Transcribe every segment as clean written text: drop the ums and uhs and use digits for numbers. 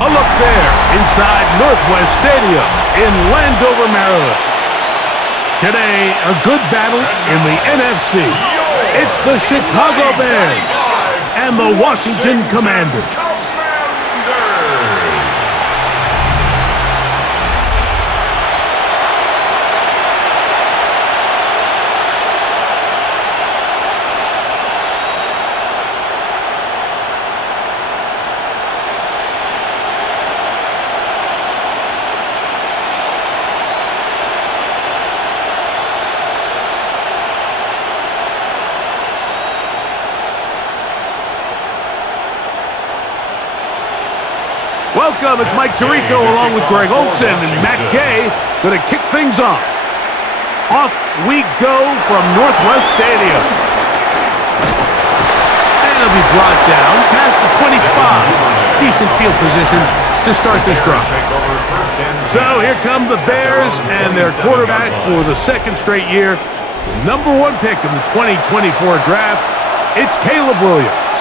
A look there inside Northwest Stadium in Landover, Maryland. Today, a good battle in the NFC. It's the Chicago Bears and the Washington Commanders. Welcome, it's Mike Tirico along with Greg Olson and Matt Gay going to kick things off. Off we go from Northwest Stadium. And it'll be brought down past the 25. Decent field position to start this drive. So here come the Bears and their quarterback for the second straight year. Number 1 pick in the 2024 draft, it's Caleb Williams.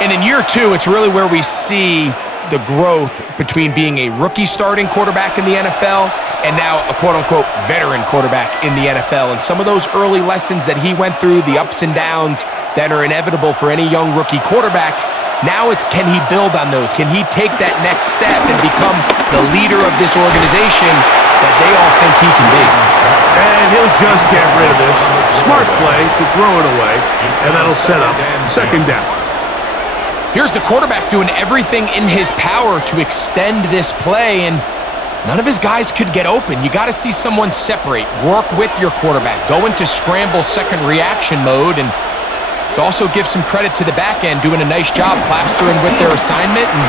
And in year 2, it's really where we see the growth between being a rookie starting quarterback in the NFL and now a quote-unquote veteran quarterback in the NFL. And some of those early lessons that he went through, the ups and downs that are inevitable for any young rookie quarterback, now it's can he build on those? Can he take that next step and become the leader of this organization that they all think he can be? And he'll just get rid of this. Smart play to throw it away, and that'll set up second down. Here's the quarterback doing everything in his power to extend this play, and none of his guys could get open. You got to see someone separate, work with your quarterback, go into scramble second reaction mode, and it's also give some credit to the back end doing a nice job plastering with their assignment, and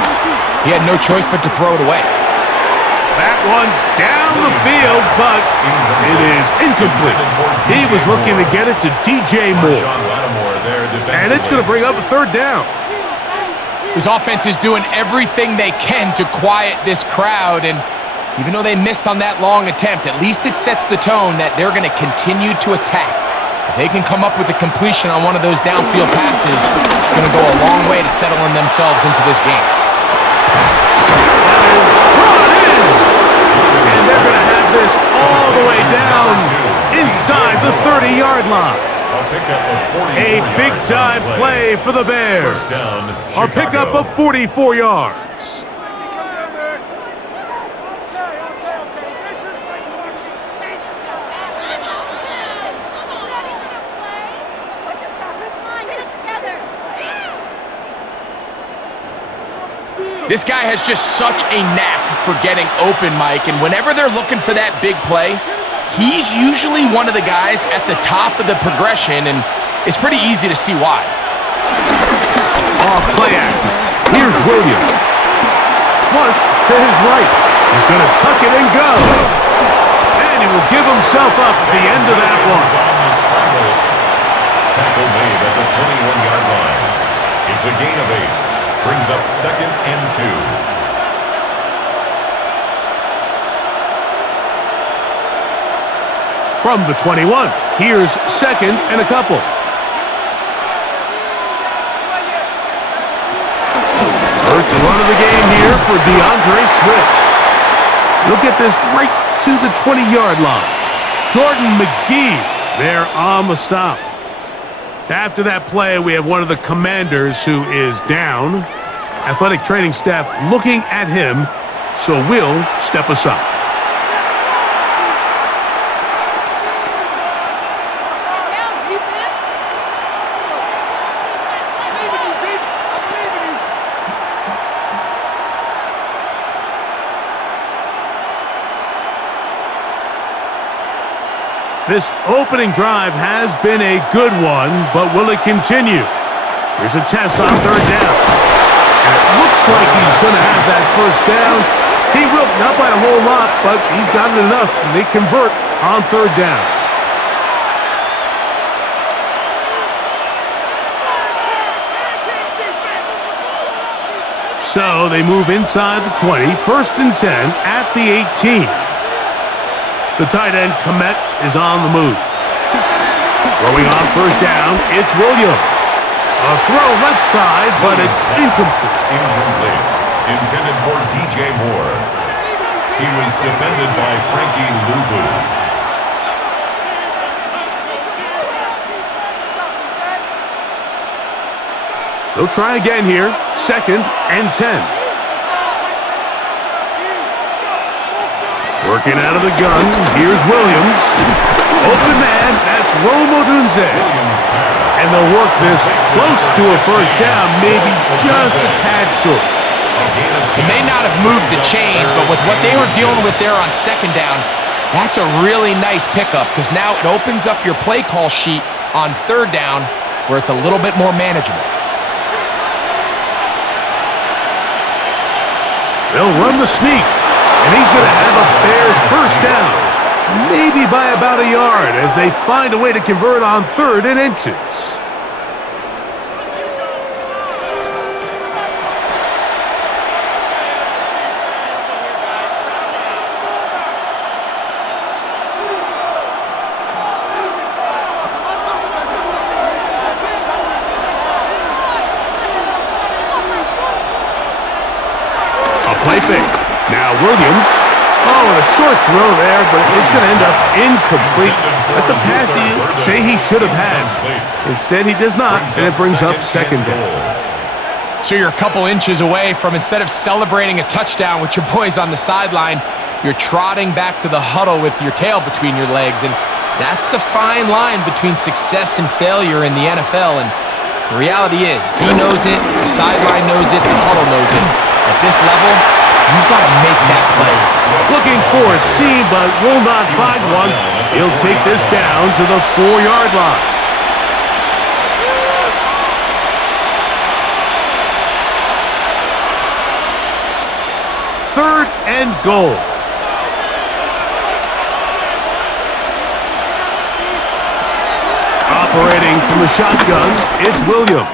he had no choice but to throw it away. That one down the field, but it is incomplete. He was looking to get it to DJ Moore, and it's going to bring up a third down. His offense is doing everything they can to quiet this crowd, and even though they missed on that long attempt, at least it sets the tone that they're going to continue to attack. If they can come up with a completion on one of those downfield passes, it's going to go a long way to settling themselves into this game. That is brought in, and they're going to have this all the way down inside the 30-yard line. A big-time play for the Bears. A pickup of 44 yards. This guy has just such a knack for getting open, Mike, and whenever they're looking for that big play, he's usually one of the guys at the top of the progression, and it's pretty easy to see why. Off play action. Here's Williams. Flush to his right. He's going to tuck it and go. And he will give himself up at the end of that one. Tackle made at the 21-yard line. It's a gain of 8. Brings up 2nd and 2. From the 21, here's 2nd and a couple. First run of the game here for DeAndre Swift. He'll get this right to the 20-yard line. Jordan McGee there on the stop. After that play, we have one of the Commanders who is down. Athletic training staff looking at him, so we'll step aside. This opening drive has been a good one, but will it continue? Here's a test on third down. And it looks like he's going to have that first down. He will, not by a whole lot, but he's got it enough, and they convert on third down. So they move inside the 20, 1st and 10 at the 18. The tight end, Komet, is on the move. Throwing on first down, it's Williams. A throw left side, but it's incomplete. intended for DJ Moore. He was defended by Frankie Luvu. They'll try again here. 2nd and 10. Working out of the gun. Here's Williams. Open man. That's Rome Odunze. And they'll work this close to a first down, maybe just a tad short. It may not have moved the chains, but with what they were dealing with there on 2nd down, that's a really nice pickup because now it opens up your play call sheet on 3rd down where it's a little bit more manageable. They'll run the sneak, and he's going to have a Bears first down, maybe by about a yard as they find a way to convert on 3rd and inches. Play fake. Now Williams. Oh, a short throw there, but it's going to end up incomplete. That's a pass you say he should have had. Instead, he does not, and it brings up 2nd down. So you're a couple inches away from, instead of celebrating a touchdown with your boys on the sideline, you're trotting back to the huddle with your tail between your legs. And that's the fine line between success and failure in the NFL. And the reality is, he knows it, the sideline knows it, the huddle knows it. At this level, you've got to make that play. Looking for a seam, but will not find one. He'll take this down to the 4-yard line. Third and goal. Operating from the shotgun, it's Williams.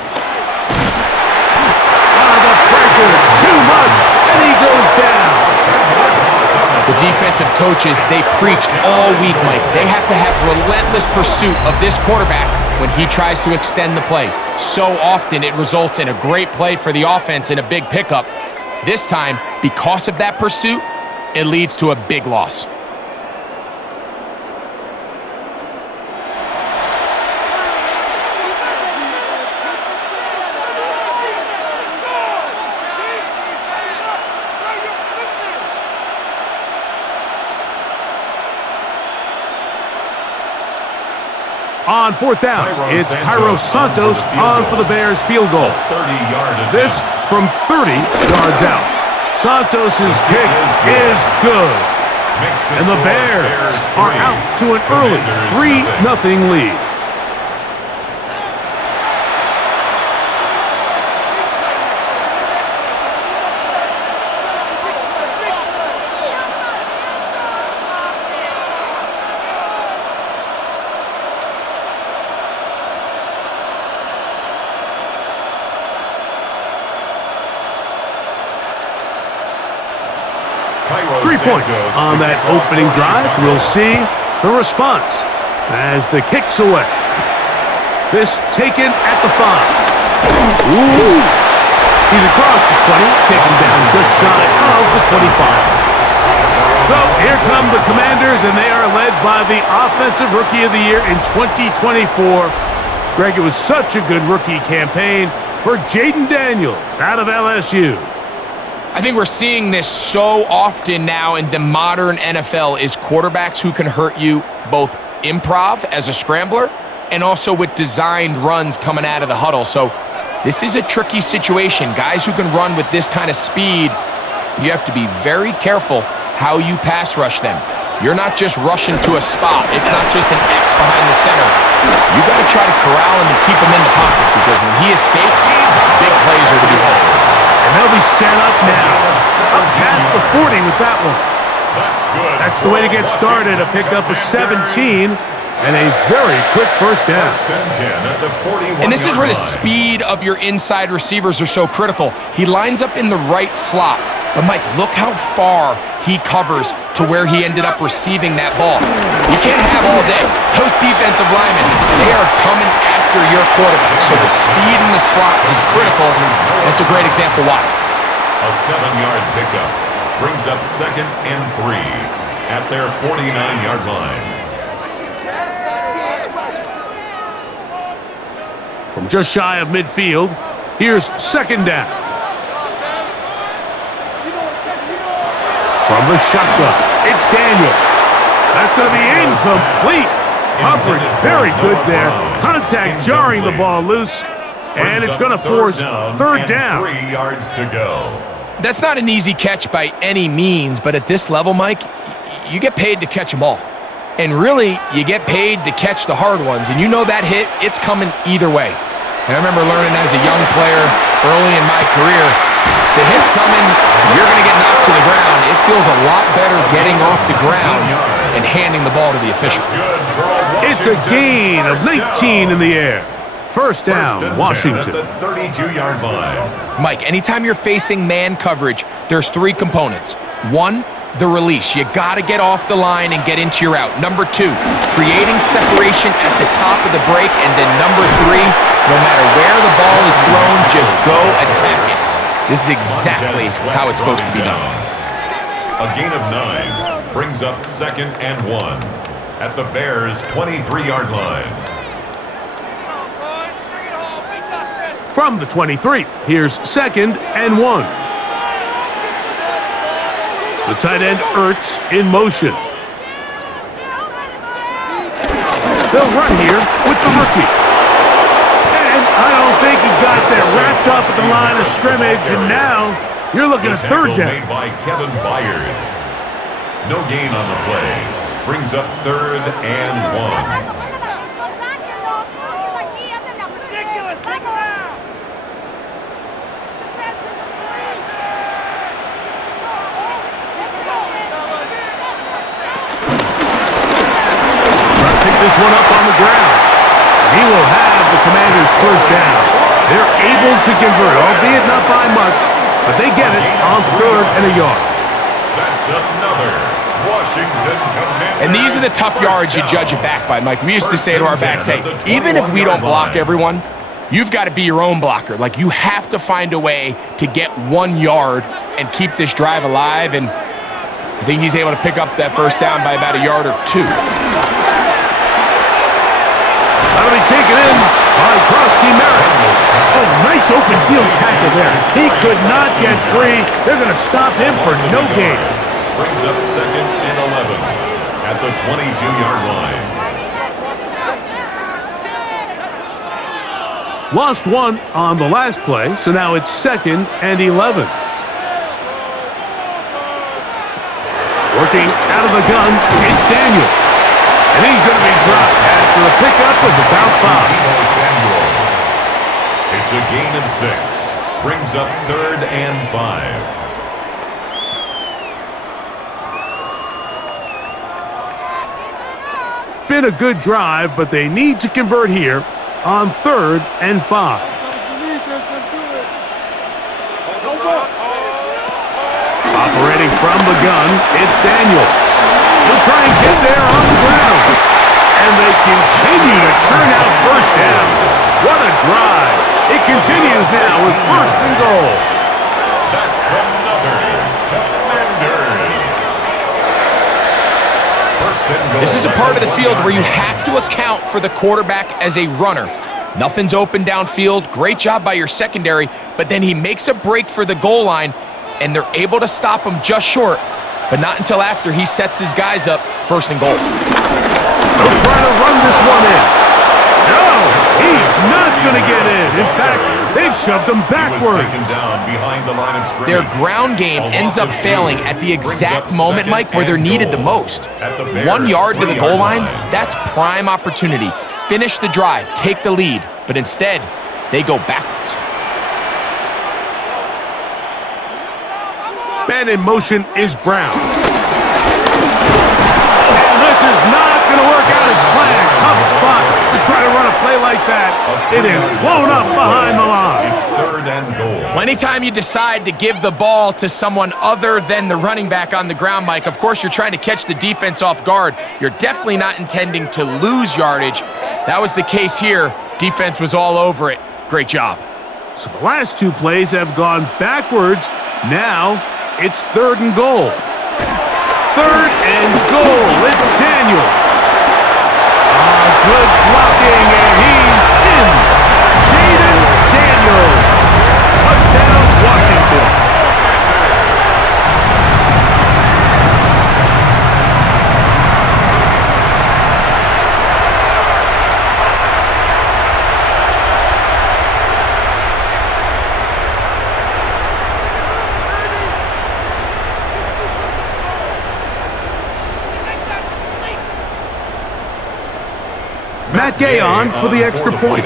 Too much, and he goes down. The defensive coaches, they preached all week, Mike. They have to have relentless pursuit of this quarterback when he tries to extend the play. So often it results in a great play for the offense and a big pickup. This time, because of that pursuit, it leads to a big loss. On 4th down, it's Cairo Santos on for the Bears field goal. This from 30 yards out. Santos' kick is good. And the Bears are out to an early 3-0 lead. Points on that opening drive. We'll see the response as the kick's away. This taken at the 5. Ooh. He's across the 20, taken down just shy of the 25. So here come the Commanders, and they are led by the Offensive Rookie of the Year in 2024. Greg, it was such a good rookie campaign for Jaden Daniels out of LSU. I think we're seeing this so often now in the modern NFL is quarterbacks who can hurt you both improv as a scrambler and also with designed runs coming out of the huddle. So this is a tricky situation. Guys who can run with this kind of speed, you have to be very careful how you pass rush them. You're not just rushing to a spot. It's not just an X behind the center. You got to try to corral him and keep him in the pocket because when he escapes, big plays are to be had. And they'll be set up now. Up past the 40 with that one. That's the way to get started. A pickup of 17 and a very quick first down. And this is where the speed of your inside receivers are so critical. He lines up in the right slot. But Mike, look how far he covers to where he ended up receiving that ball. You can't have all day. Those defensive linemen, they are coming after your quarterback. So the speed in the slot is critical. That's a great example why. A 7-yard pickup brings up 2nd and 3 at their 49-yard line. From just shy of midfield, here's 2nd down. From the shotgun, it's Daniels. That's going to be incomplete. Coverage very good there. Contact jarring the ball loose. And it's going to force 3rd down. 3 yards to go. That's not an easy catch by any means, but at this level, Mike, you get paid to catch them all. And really, you get paid to catch the hard ones. And you know that hit, it's coming either way. And I remember learning as a young player early in my career, the hit's coming, you're going to get knocked to the ground. It feels a lot better getting off the ground and handing the ball to the official. It's a gain of 19 in the air. First down, Washington. At the 32-yard line. Mike, anytime you're facing man coverage, there's 3 components. 1, the release. You got to get off the line and get into your route. Number 2, creating separation at the top of the break. And then number 3, no matter where the ball is thrown, just go attack it. This is exactly how it's supposed to be done. A gain of 9 brings up 2nd and 1 at the Bears' 23-yard line. From the 23, here's 2nd and 1. The tight end Ertz in motion. They'll run here with the rookie. And I don't think he got that wrapped up at the line of scrimmage, and now you're looking at 3rd down. Made by Kevin Byard. No gain on the play. Brings up 3rd and 1. This one up on the ground. He will have the Commanders' 1st down. They're able to convert, albeit not by much, but they get it on 3rd and a yard. That's another Washington Commanders. And these are the tough yards you judge it back by, Mike. We used to say to our backs, hey, even if we don't block everyone, you've got to be your own blocker. Like, you have to find a way to get 1 yard and keep this drive alive, and I think he's able to pick up that 1st down by about a yard or 2. That'll be taken in by Krosky Merritt. Oh, nice open field tackle there. He could not get free. They're going to stop him for no gain. Brings up 2nd and 11 at the 22-yard line. Lost 1 on the last play, so now it's 2nd and 11. Working out of the gun, it's Daniels. And he's going to be dropped after a pickup of about 5. It's a gain of 6. Brings up 3rd and 5. Been a good drive, but they need to convert here on 3rd and 5. Operating from the gun, it's Daniels. He'll try and get there on the ground. And they continue to churn out 1st down. What a drive. It continues now with 1st and goal. That's another Commanders. 1st and goal. This is a part of the field where you have to account for the quarterback as a runner. Nothing's open downfield. Great job by your secondary, but then he makes a break for the goal line, and they're able to stop him just short, but not until after he sets his guys up 1st and goal. They'll try to run this one in. No, he's not going to get in. In fact, they've shoved him backwards. He was taken down behind the line of scrimmage. Their ground game ends up failing at the exact moment, Mike, where they're needed the most. 1 yard to the goal line, that's prime opportunity. Finish the drive, take the lead, but instead, they go backwards. Man in motion is Brown. And this is not going to work out as planned. Tough spot to try to run a play like that. It is blown up behind the line. It's 3rd and goal. Well, anytime you decide to give the ball to someone other than the running back on the ground, Mike, of course you're trying to catch the defense off guard. You're definitely not intending to lose yardage. That was the case here. Defense was all over it. Great job. So the last 2 plays have gone backwards Now, it's 3rd and goal. 3rd and goal. It's Daniels. Good blocking, and he's in. Jaden Daniels. Touchdown, Washington. Matt Gay on for the extra point.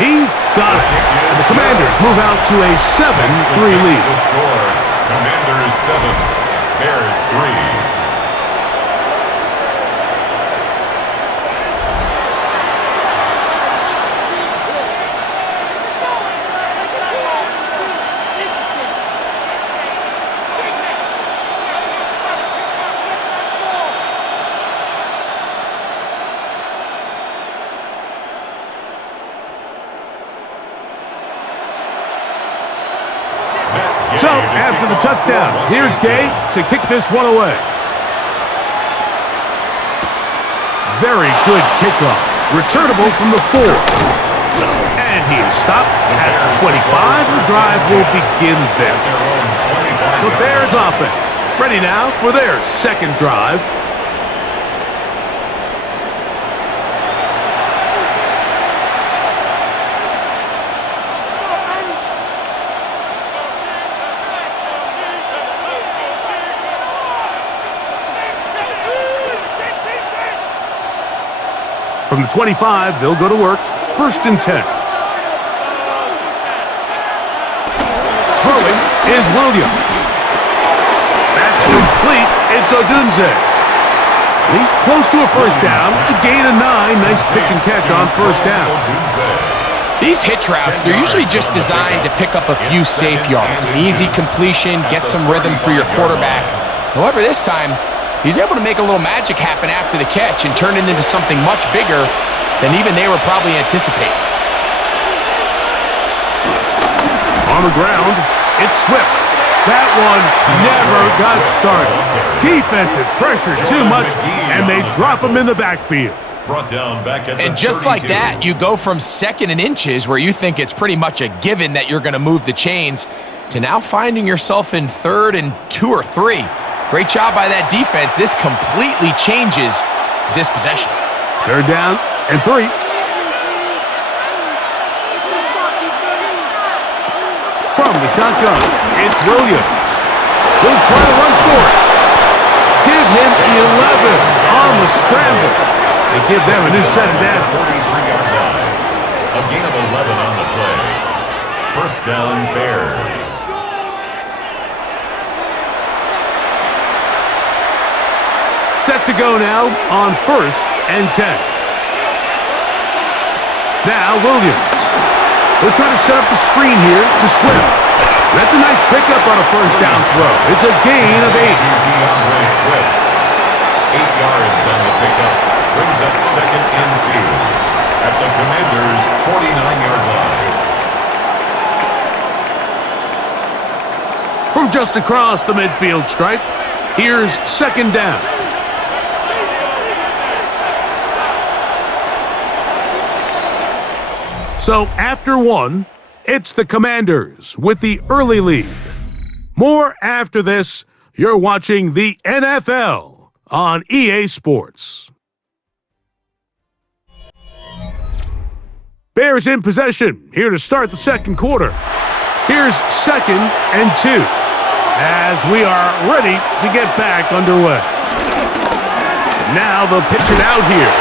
He's got it. And the Commanders move out to a 7-3 lead. The score, Commanders 7, Bears 3. So, after the touchdown, here's Gay to kick this one away. Very good kickoff. Returnable from the 4. And he is stopped at 25. The drive will begin there. The Bears offense ready now for their second drive. From the 25, they'll go to work. 1st and 10. Throwing is Williams. That's complete. It's Odunze. He's close to a first down. It's a gain of 9. Nice pitch and catch on first down. These hitch routes, they're usually just designed to pick up a few safe yards. An easy completion, get some rhythm for your quarterback. However, this time, he's able to make a little magic happen after the catch and turn it into something much bigger than even they were probably anticipating. On the ground, it's Swift. That one never got started. Defensive pressure too much, and they drop him in the backfield. Brought down back at and just 32. like that, you go from 2nd and inches, where you think it's pretty much a given that you're going to move the chains, to now finding yourself in 3rd and 2 or 3. Great job by that defense. This completely changes this possession. 3rd down and 3. From the shotgun, it's Williams. He'll try to run for it. Give him 11 on the scramble. They give them a new set of downs. 43-yard line. A gain of 11 on the play. 1st down, Bears. Set to go now on 1st and 10. Now Williams. They're trying to set up the screen here to Swift. That's a nice pickup on a first down throw. It's a gain of 8. DeAndre Swift. 8 yards on the pickup. Brings up 2nd and 2 at the Commanders' 49-yard line. From just across the midfield stripe, here's 2nd down. So after 1, it's the Commanders with the early lead. More after this. You're watching the NFL on EA Sports. Bears in possession here to start the second quarter. Here's 2nd and 2 as we are ready to get back underway. Now they'll pitch it out here.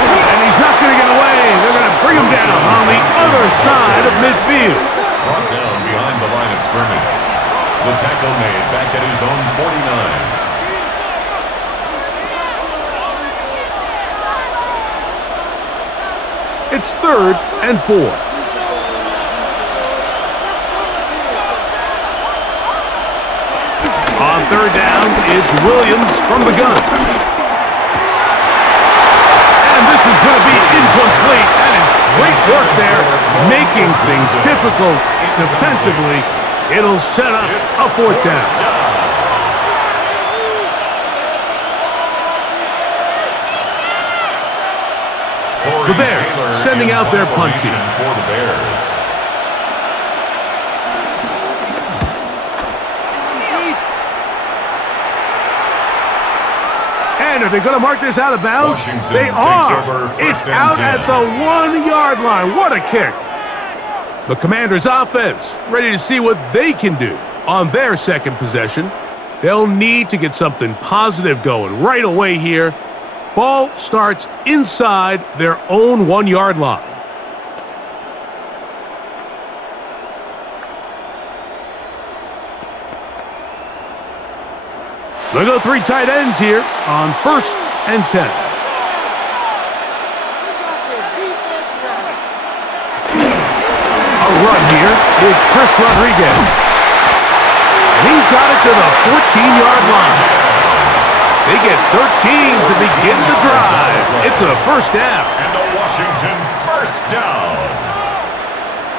And he's not going to get away. They're going to bring him down on the other side of midfield. Brought down behind the line of scrimmage. The tackle made back at his own 49. It's 3rd and 4. On 3rd down, it's Williams from the gun. And this is going to be incomplete. That is great work making things difficult defensively. It'll set up a fourth down. The Bears sending out their punt team. For the Bears. And are they going to mark this out of bounds? Washington they are. over It's and out 10. at the 1-yard line. What a kick. The Commanders' offense ready to see what they can do on their second possession. They'll need to get something positive going right away here. Ball starts inside their own 1-yard line. They'll go 3 tight ends here on 1st and 10. A run here. It's Chris Rodriguez. And he's got it to the 14-yard line. They get 13 to begin the drive. It's a first down. And a Washington first down.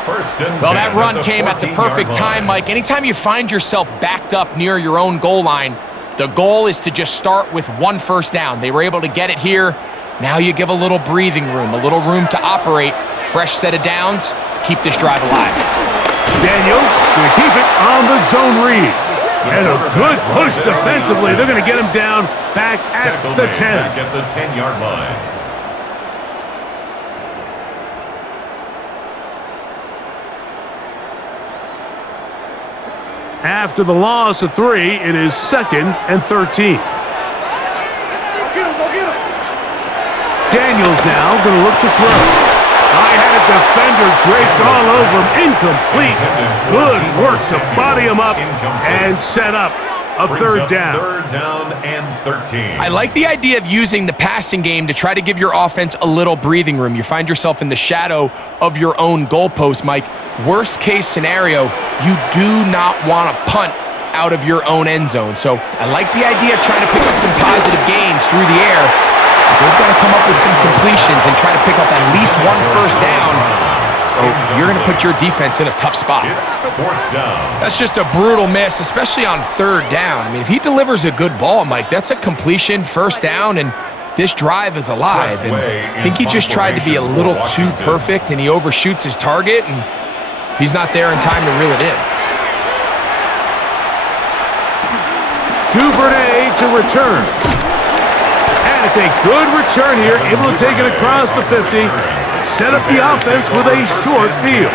First and 10. Well, that run came at the perfect time, Mike. Anytime you find yourself backed up near your own goal line, the goal is to just start with 1 first down. They were able to get it here. Now you give a little breathing room, a little room to operate. Fresh set of downs. Keep this drive alive. Daniels going to keep it on the zone read. And a good push defensively. They're going to get him down back at the 10. Back at the 10-yard line. After the loss of 3, it is 2nd and 13. Daniels now going to look to throw. I had a defender draped all over him. Incomplete. Good work to body him up and set up a third down. Third down and 13. I like the idea of using the passing game to try to give your offense a little breathing room. You find yourself in the shadow of your own goalpost, Mike. Worst case scenario, you do not want to punt out of your own end zone. So I like the idea of trying to pick up some positive gains through the air. They've got to come up with some completions and try to pick up at least 1 first down, or you're going to put your defense in a tough spot. It's fourth down. That's just a brutal miss, especially on 3rd down. I mean, if he delivers a good ball, Mike, that's a completion, first down, and this drive is alive. And I think he just tried to be a little too perfect, and he overshoots his target, and he's not there in time to reel it in. Duvernay to return. And it's a good return here, able to take it across the 50, set up the offense with a short field.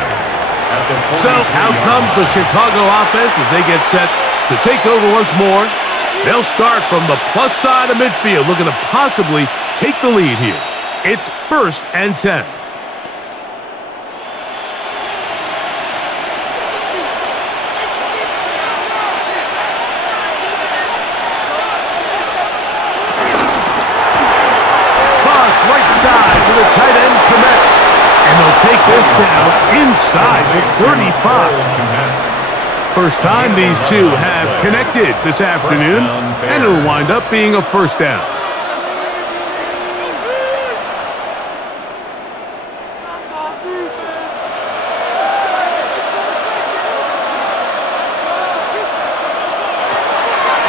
So out comes the Chicago offense as they get set to take over once more. They'll start from the plus side of midfield, looking to possibly take the lead here. It's 1st and 10. To the tight end, Komet. And they'll take this down inside the 35. First time these two have connected this afternoon, and it'll wind up being a first down.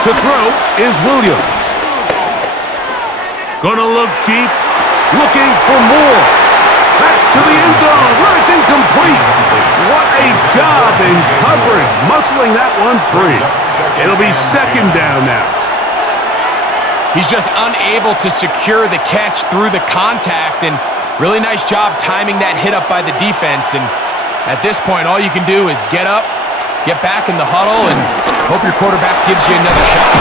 To throw is Williams. Gonna look deep. Looking for more. That's to the end zone where it's incomplete. What a job in coverage, muscling that one free. It'll be 2nd down now. He's just unable to secure the catch through the contact, and really nice job timing that hit up by the defense. And at this point, all you can do is get up, get back in the huddle, and hope your quarterback gives you another shot.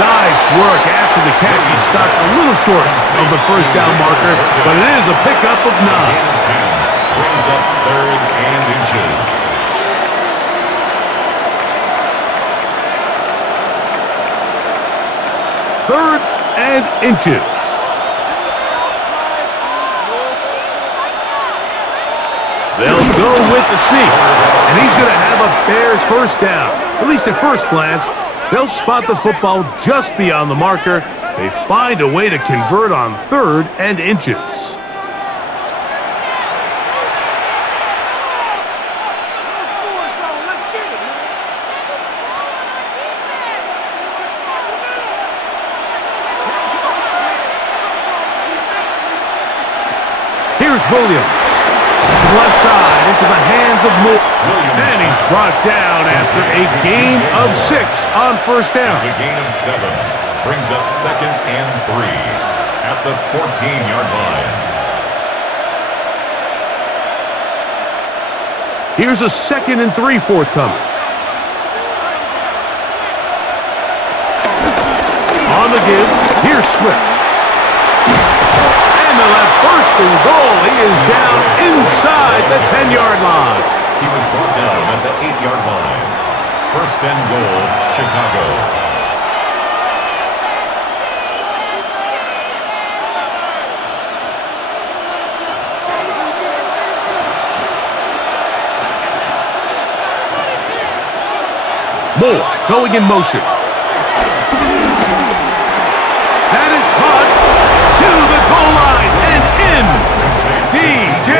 Nice work after the catch. He stopped a little short of the first down marker, but it is a pickup of 9. Brings up 3rd and inches. 3rd and inches. They'll go with the sneak, and he's going to have a Bears first down. At least at first glance, they'll spot the football just beyond the marker. They find a way to convert on 3rd and inches. Williams. To the left side, into the hands of Moore. And he's brought down after a gain of 6 on first down. It's a gain of 7. Brings up 2nd and 3 at the 14-yard line. Here's a 2nd and 3 forthcoming. On the give, here's Swift. And they'll have first and goal. He is down inside the 10-yard line. He was brought down at the 8-yard line. First and goal, Chicago. Moore going in motion. That is caught to the goal line and in. DJ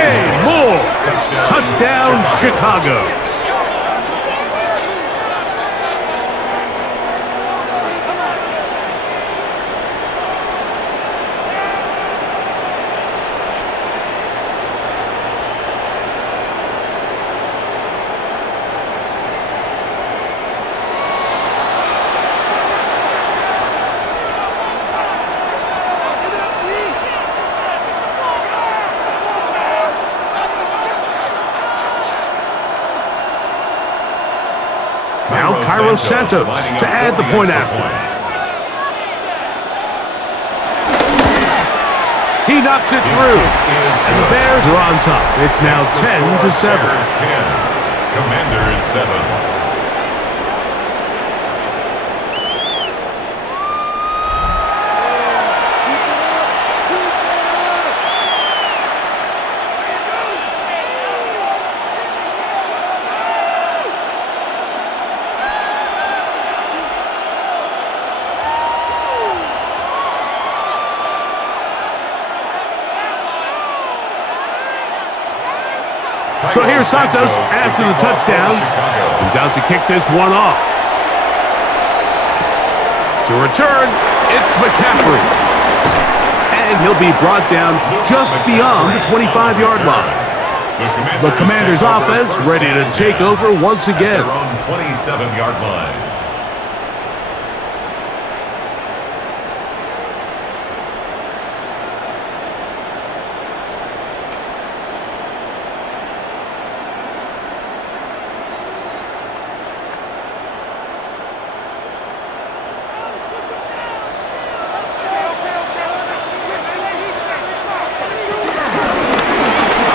Moore. Touchdown, Chicago. Now Cairo Santos to add the point after. He knocks it through, and the Bears are on top. It's now 10-7. Bears 10, Commanders 7. So here's Santos after the touchdown. He's out to kick this one off. To return, it's McCaffrey. And he'll be brought down just beyond the 25-yard line. The Commanders' offense ready to take over once again. Their own 27-yard line.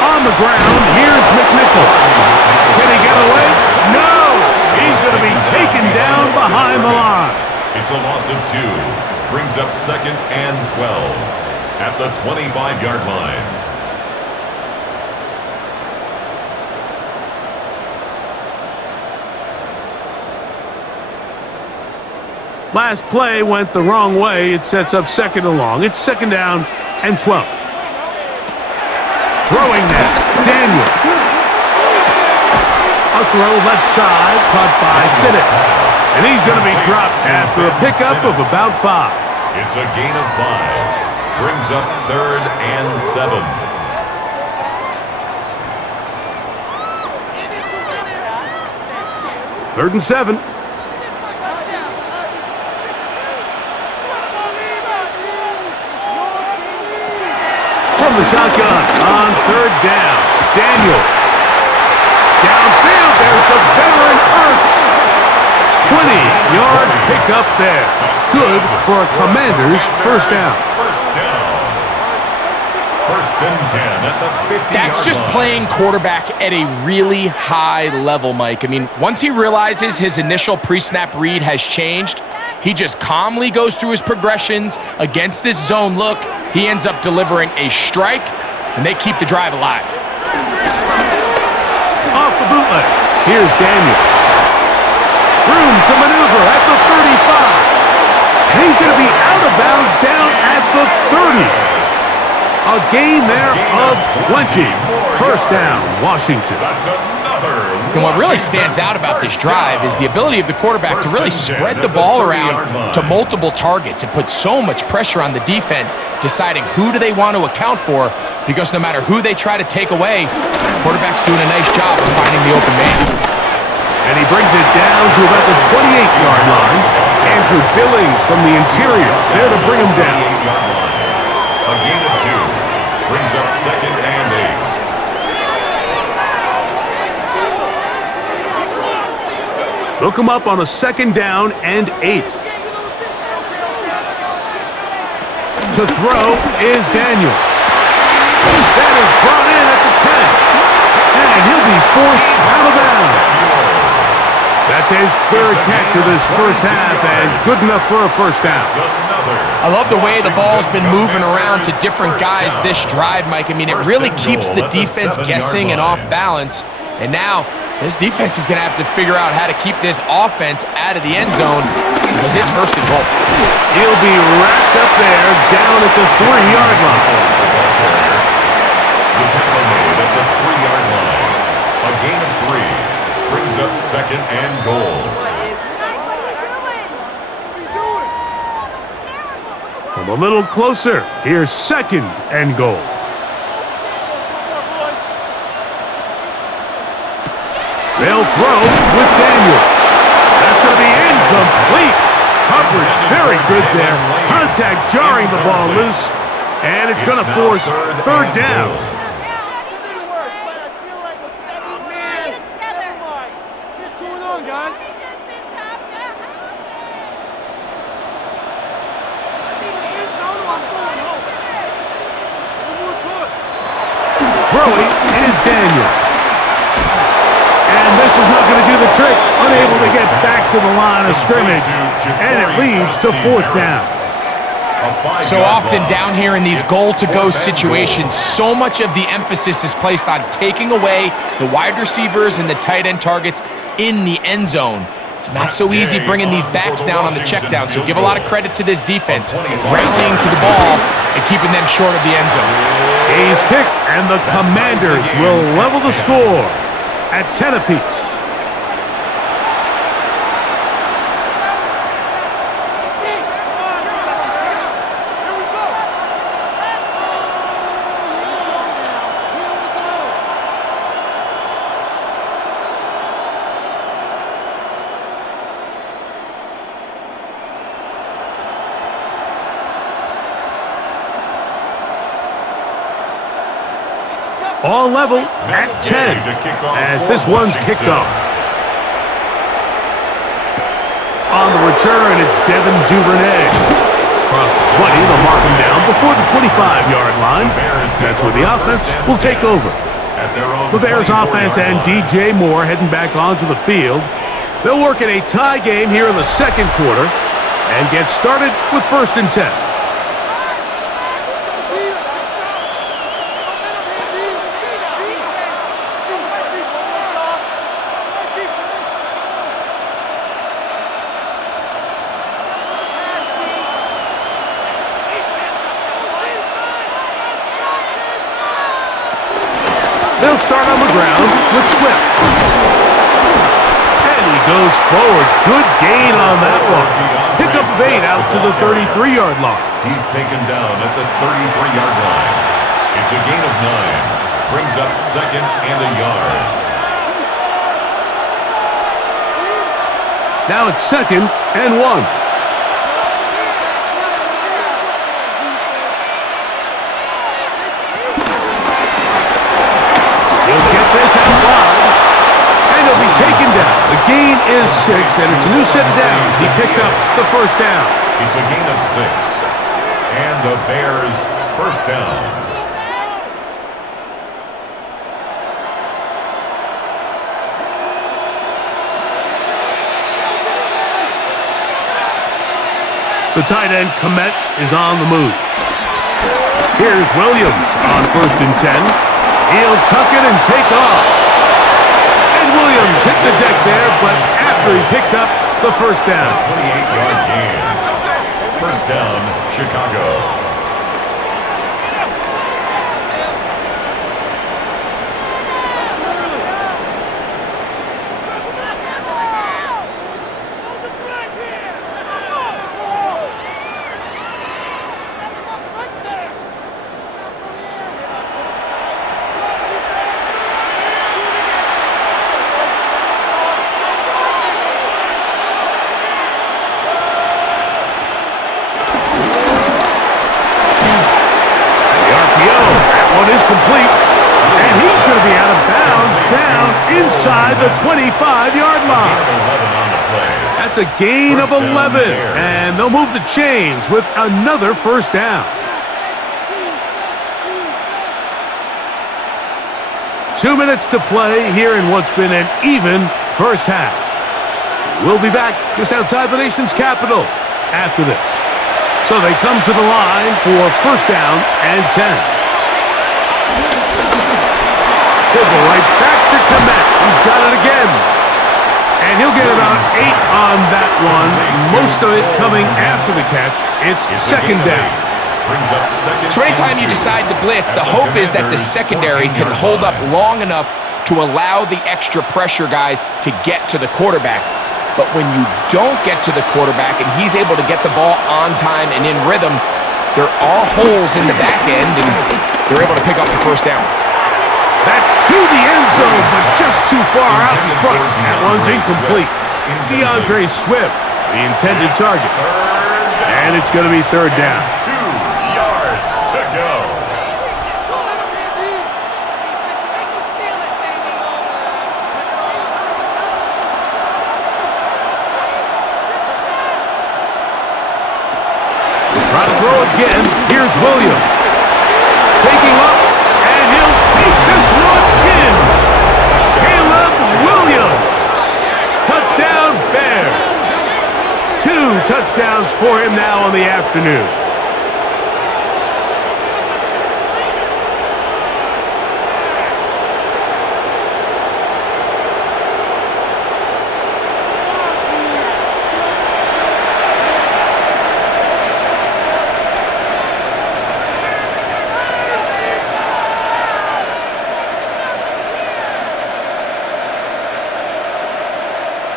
On the ground, here's McNichol. Can he get away? No! He's going to be taken down behind the line. It's a loss of 2. Brings up 2nd and 12 at the 25-yard line. Last play went the wrong way. It sets up 2nd and long. It's 2nd down and 12. Throwing that, Daniel. A throw left side, caught by Sinnott. And he's going to be dropped after a pickup of about 5. It's a gain of 5. Brings up 3rd and 7. Third and 7. From the shotgun on 3rd down. Daniels. Downfield, there's the veteran Ertz. 20-yard pickup there. Good for a Commander's first down. First down. First and 10 at the 50-yard line. That's just playing quarterback at a really high level, Mike. I mean, once he realizes his initial pre-snap read has changed, he just calmly goes through his progressions against this zone look. He ends up delivering a strike, and they keep the drive alive. Off the bootleg. Here's Daniels. Room to maneuver at the 35. And he's going to be out of bounds down at the 30. A gain there of 20. First down, Washington. That's enough And what really stands out about this drive is the ability of the quarterback to really spread the ball around to multiple targets and put so much pressure on the defense, deciding who do they want to account for, because no matter who they try to take away, the quarterback's doing a nice job of finding the open man. And he brings it down to about the 28-yard line. Andrew Billings from the interior there to bring him down. A gain of 2 brings up 2nd and 8. Look him up on a 2nd down and 8. To throw is Daniels. That is brought in at the 10. And he'll be forced out of bounds. That's his 3rd catch of this first half, and good enough for a first down. I love the way the ball's been moving around to different guys this drive, Mike. I mean, it really keeps the defense guessing and off balance. And now, this defense is going to have to figure out how to keep this offense out of the end zone because it's 1st and goal. He'll be wrapped up there down at the 3-yard line. The tackle made at the 3-yard line. A gain of 3 brings up 2nd and goal. From a little closer, here's 2nd and goal. They'll throw with Daniels. That's going to be incomplete. Coverage very good there. Contact jarring the ball loose. And it's going to force 3rd down. Throwing is Daniels. And this is not going to do the trick. Unable to get back to the line of scrimmage. And it leads to 4th down. So often down here in these goal-to-go situations, so much of the emphasis is placed on taking away the wide receivers and the tight end targets in the end zone. It's not so easy bringing these backs down on the check down, so give a lot of credit to this defense, rallying to the ball and keeping them short of the end zone. He's kicked, and the Commanders will level the score at 10 apiece. All level at 10 as this one's kicked off. On the return, it's Devin Duvernay. Across the 20, they'll mark him down before the 25-yard line. That's where the offense will take over. The Bears offense and DJ Moore heading back onto the field. They'll work in a tie game here in the 2nd quarter and get started with 1st and 10. They'll start on the ground with Swift. And he goes forward. Good gain on that one. Pickup of 8 out to the 33-yard line. He's taken down at the 33-yard line. It's a gain of 9. Brings up 2nd and a yard. Now it's 2nd and 1. Taken down. The gain is 6, and it's a new set of downs. He picked up the 1st down. It's a gain of 6. And the Bears' 1st down. The tight end, Komet, is on the move. Here's Williams on 1st and 10. He'll tuck it and take off. Williams hit the deck there, but after he picked up the 1st down. 28-yard gain. 1st down, Chicago. inside the 25-yard line. 11 on the play. That's a gain of First down 11, Bears. and they'll move the chains with another first down. 2 minutes to play here in what's been an even first half. We'll be back just outside the nation's capital after this. So they come to the line for first down and 10. He'll go right back to Komet. He's got it again. And he'll get about 8 on that one. Most of it coming after the catch. It's second down. Brings up second. So anytime you decide to blitz, the hope is that the secondary can hold up long enough to allow the extra pressure guys to get to the quarterback. But when you don't get to the quarterback and he's able to get the ball on time and in rhythm, there are holes in the back end, and they're able to pick up the first down. That's to the end zone, but just too far out in front. That one's incomplete. DeAndre Swift, the intended target. And it's going to be third down. 2 yards to go. Try to throw again. Here's Williams. Taking up, and he'll take this one in. Caleb Williams. Touchdown, Bears. 2 touchdowns for him now on the afternoon.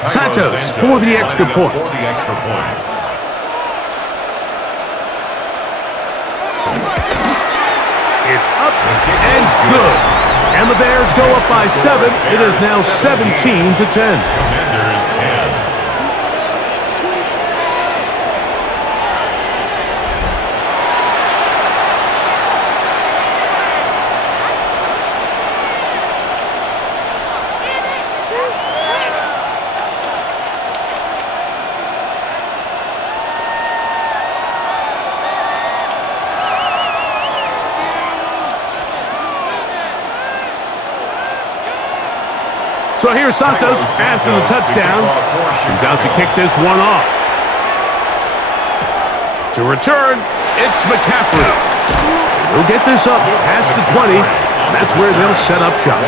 Santos for the extra point. It's up and good. And the Bears go up by 7. It is now 17-10. Commanders 10. So here's Santos after the touchdown. He's out to kick this one off. To return, it's McCaffrey. He'll get this up past the 20. That's where they'll set up shop.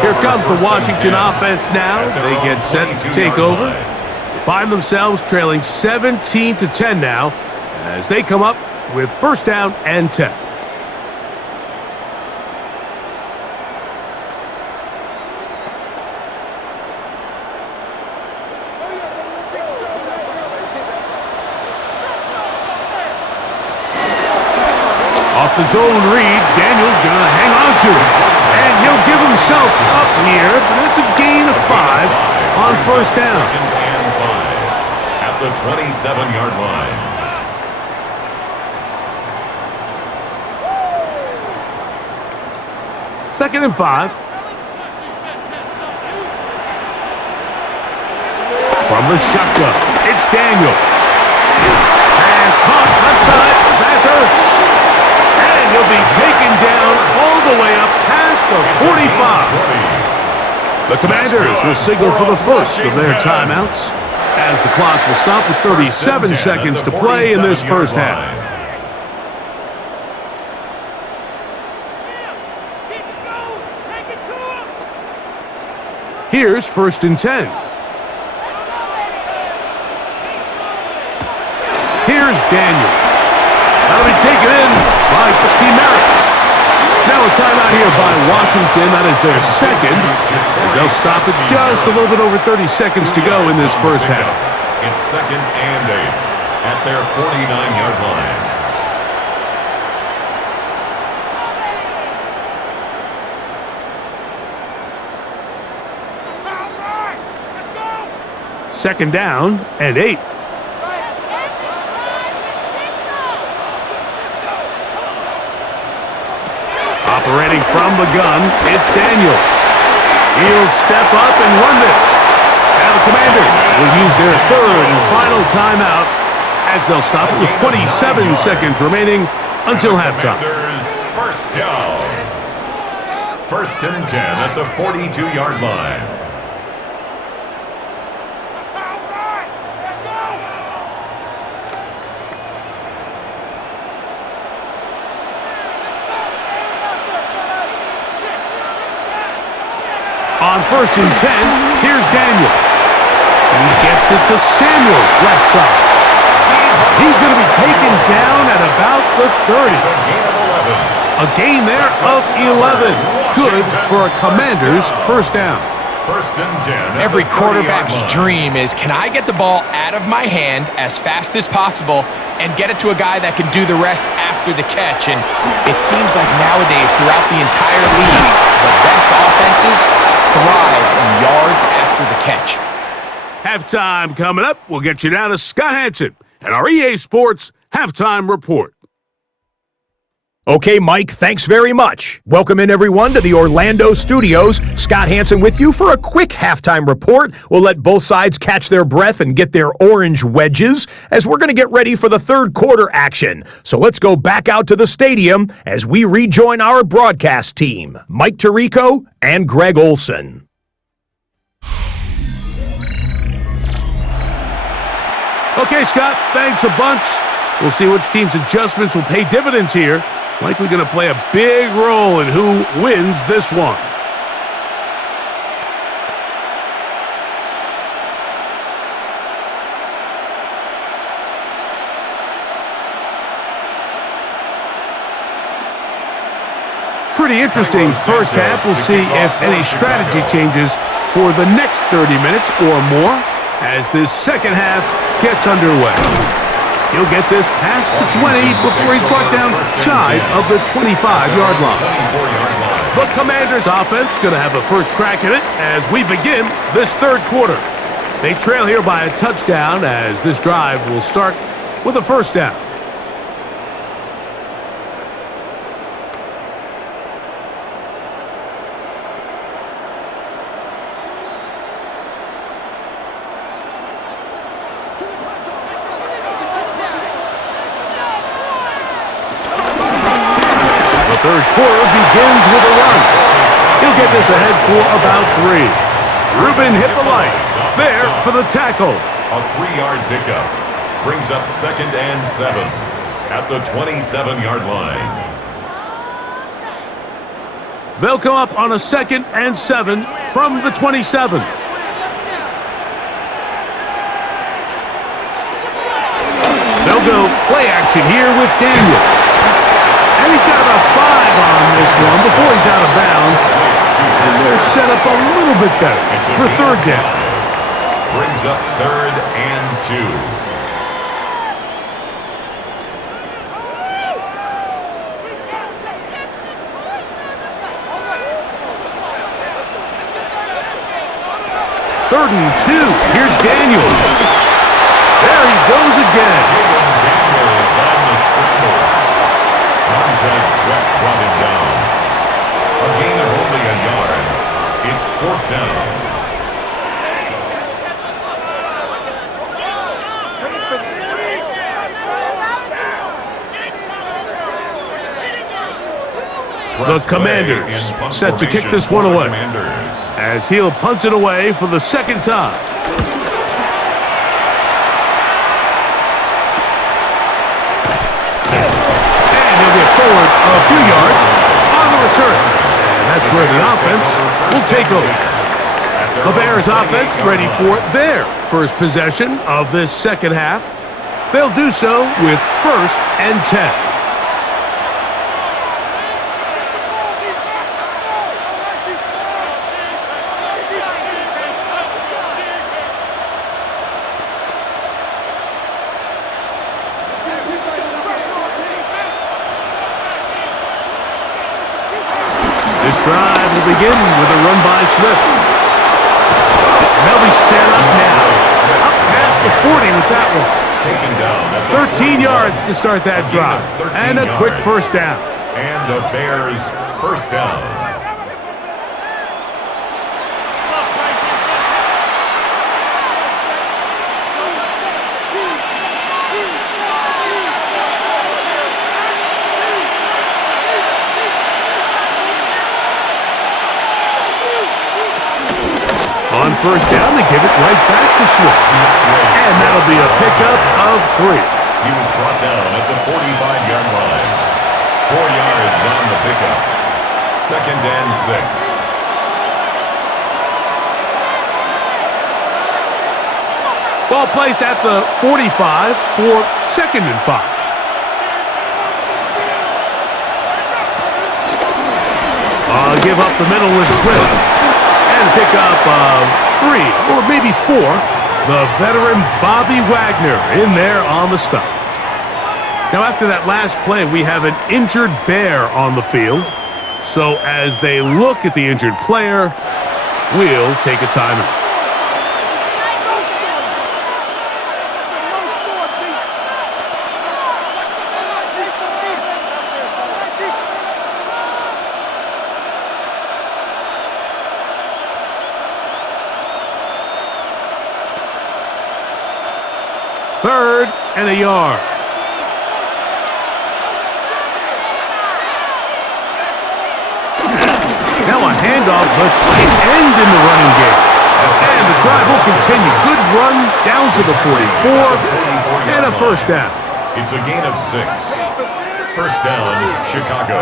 Here comes the Washington offense now. They get set to take over. They find themselves trailing 17-10 now as they come up with first down and 10. Off the zone read, Daniel's going to hang on to it. And he'll give himself up here, but it's a gain of 5 on first down. Second and 5 at the 27-yard line. Second and 5. From the shotgun, it's Daniel. Pass caught left side. That's Ertz. And he'll be taken down all the way up past the 45. The Commanders will signal for the first of their timeouts as the clock will stop with 37 seconds to play in this first half. Here's first and 10. Here's Daniel. That'll be taken in by Steve Merritt. Now a timeout here by Washington. That is their second, as they'll stop it just a little bit over 30 seconds to go in this first half. It's second and 8 at their 49-yard line. Second down and 8. Operating from the gun, it's Daniels. He'll step up and run this. Now the Commanders will use their third and final timeout as they'll stop it with 27 seconds remaining until halftime. First down. First and 10 at the 42-yard line. On first and 10, here's Daniels. He gets it to Samuel, left side. He's going to be taken down at about the 30. A gain there of 11. Good for a Commander's first down. First and 10. Every quarterback's dream is, can I get the ball out of my hand as fast as possible and get it to a guy that can do the rest after the catch? And it seems like nowadays, throughout the entire league, the best offenses thrive in yards after the catch. Halftime coming up. We'll get you down to Scott Hansen and our EA Sports Halftime Report. Okay, Mike, thanks very much. Welcome in, everyone, to the Orlando studios. Scott Hansen with you for a quick halftime report. We'll let both sides catch their breath and get their orange wedges as we're going to get ready for the third quarter action. So let's go back out to the stadium as we rejoin our broadcast team, Mike Tirico and Greg Olson. Okay, Scott, thanks a bunch. We'll see which team's adjustments will pay dividends here. Likely going to play a big role in who wins this one. Pretty interesting first half. We'll see if any strategy changes for the next 30 minutes or more as this second half gets underway. He'll get this past the 20 before he's brought down shy of the 25-yard line. The Commanders' offense going to have a first crack at it as we begin this third quarter. They trail here by a touchdown as this drive will start with a first down. Third quarter begins with a run. He'll get this ahead for about 3. Reuben hit the light. There for the tackle. A 3-yard pickup brings up second and 7 at the 27-yard line. They'll come up on a second and 7 from the 27. They'll go play action here with Daniels. And he's got about 5 on this one before he's out of bounds. And they're set up a little bit better for third down. Brings up third and 2. Third and 2. Here's Daniels. There he goes again. Daniels on the scramble. Montez Sweat brought him down. A gain of only a yard. It's fourth down. The Commanders set to kick this one away as he'll punt it away for the second time. Forward a few yards on the return. And that's where the offense will take over. The Bears offense ready for their first possession of this second half. They'll do so with first and 10. This drive will begin with a run by Swift. And they'll be set up now. Up past the 40 with that one. Taken down. 13 yards to start that drive. And a quick first down. And the Bears first down. first down, they give it right back to Swift. And that'll be a pickup of 3. He was brought down at the 45-yard line. 4 yards on the pickup. 2nd and 6. Ball placed at the 45 for 2nd and 5. Give up the middle with Swift. And pick up 3 or maybe 4. The veteran Bobby Wagner in there on the stop. Now after that last play, we have an injured Bear on the field. So as they look at the injured player, we'll take a timeout. Third and a yard. Now a handoff, the tight end in the running game. And the drive will continue. Good run down to the 44 and a first down. It's a gain of 6. First down, Chicago.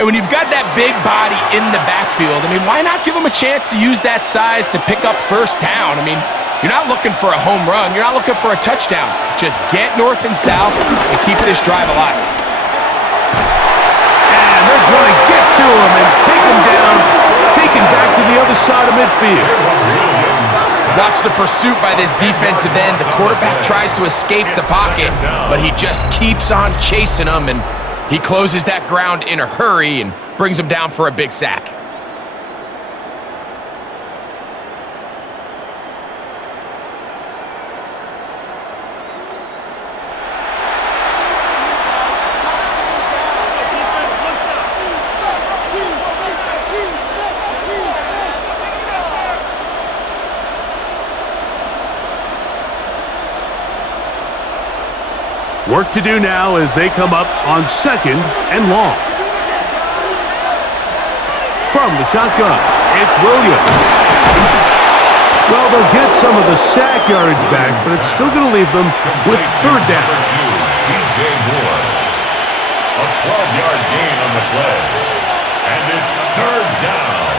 And when you've got that big body in the backfield, I mean, why not give him a chance to use that size to pick up first down? I mean, you're not looking for a home run. You're not looking for a touchdown. Just get north and south and keep this drive alive. And they're going to get to him and take him down, take him back to the other side of midfield. Watch the pursuit by this defensive end. The quarterback tries to escape the pocket, but he just keeps on chasing him, and he closes that ground in a hurry and brings him down for a big sack. Work to do now as they come up on 2nd and long. From the shotgun, it's Williams. Well, they'll get some of the sack yardage back, but it's still going to leave them with 3rd down. DJ Moore. A 12-yard gain on the play. And it's 3rd down.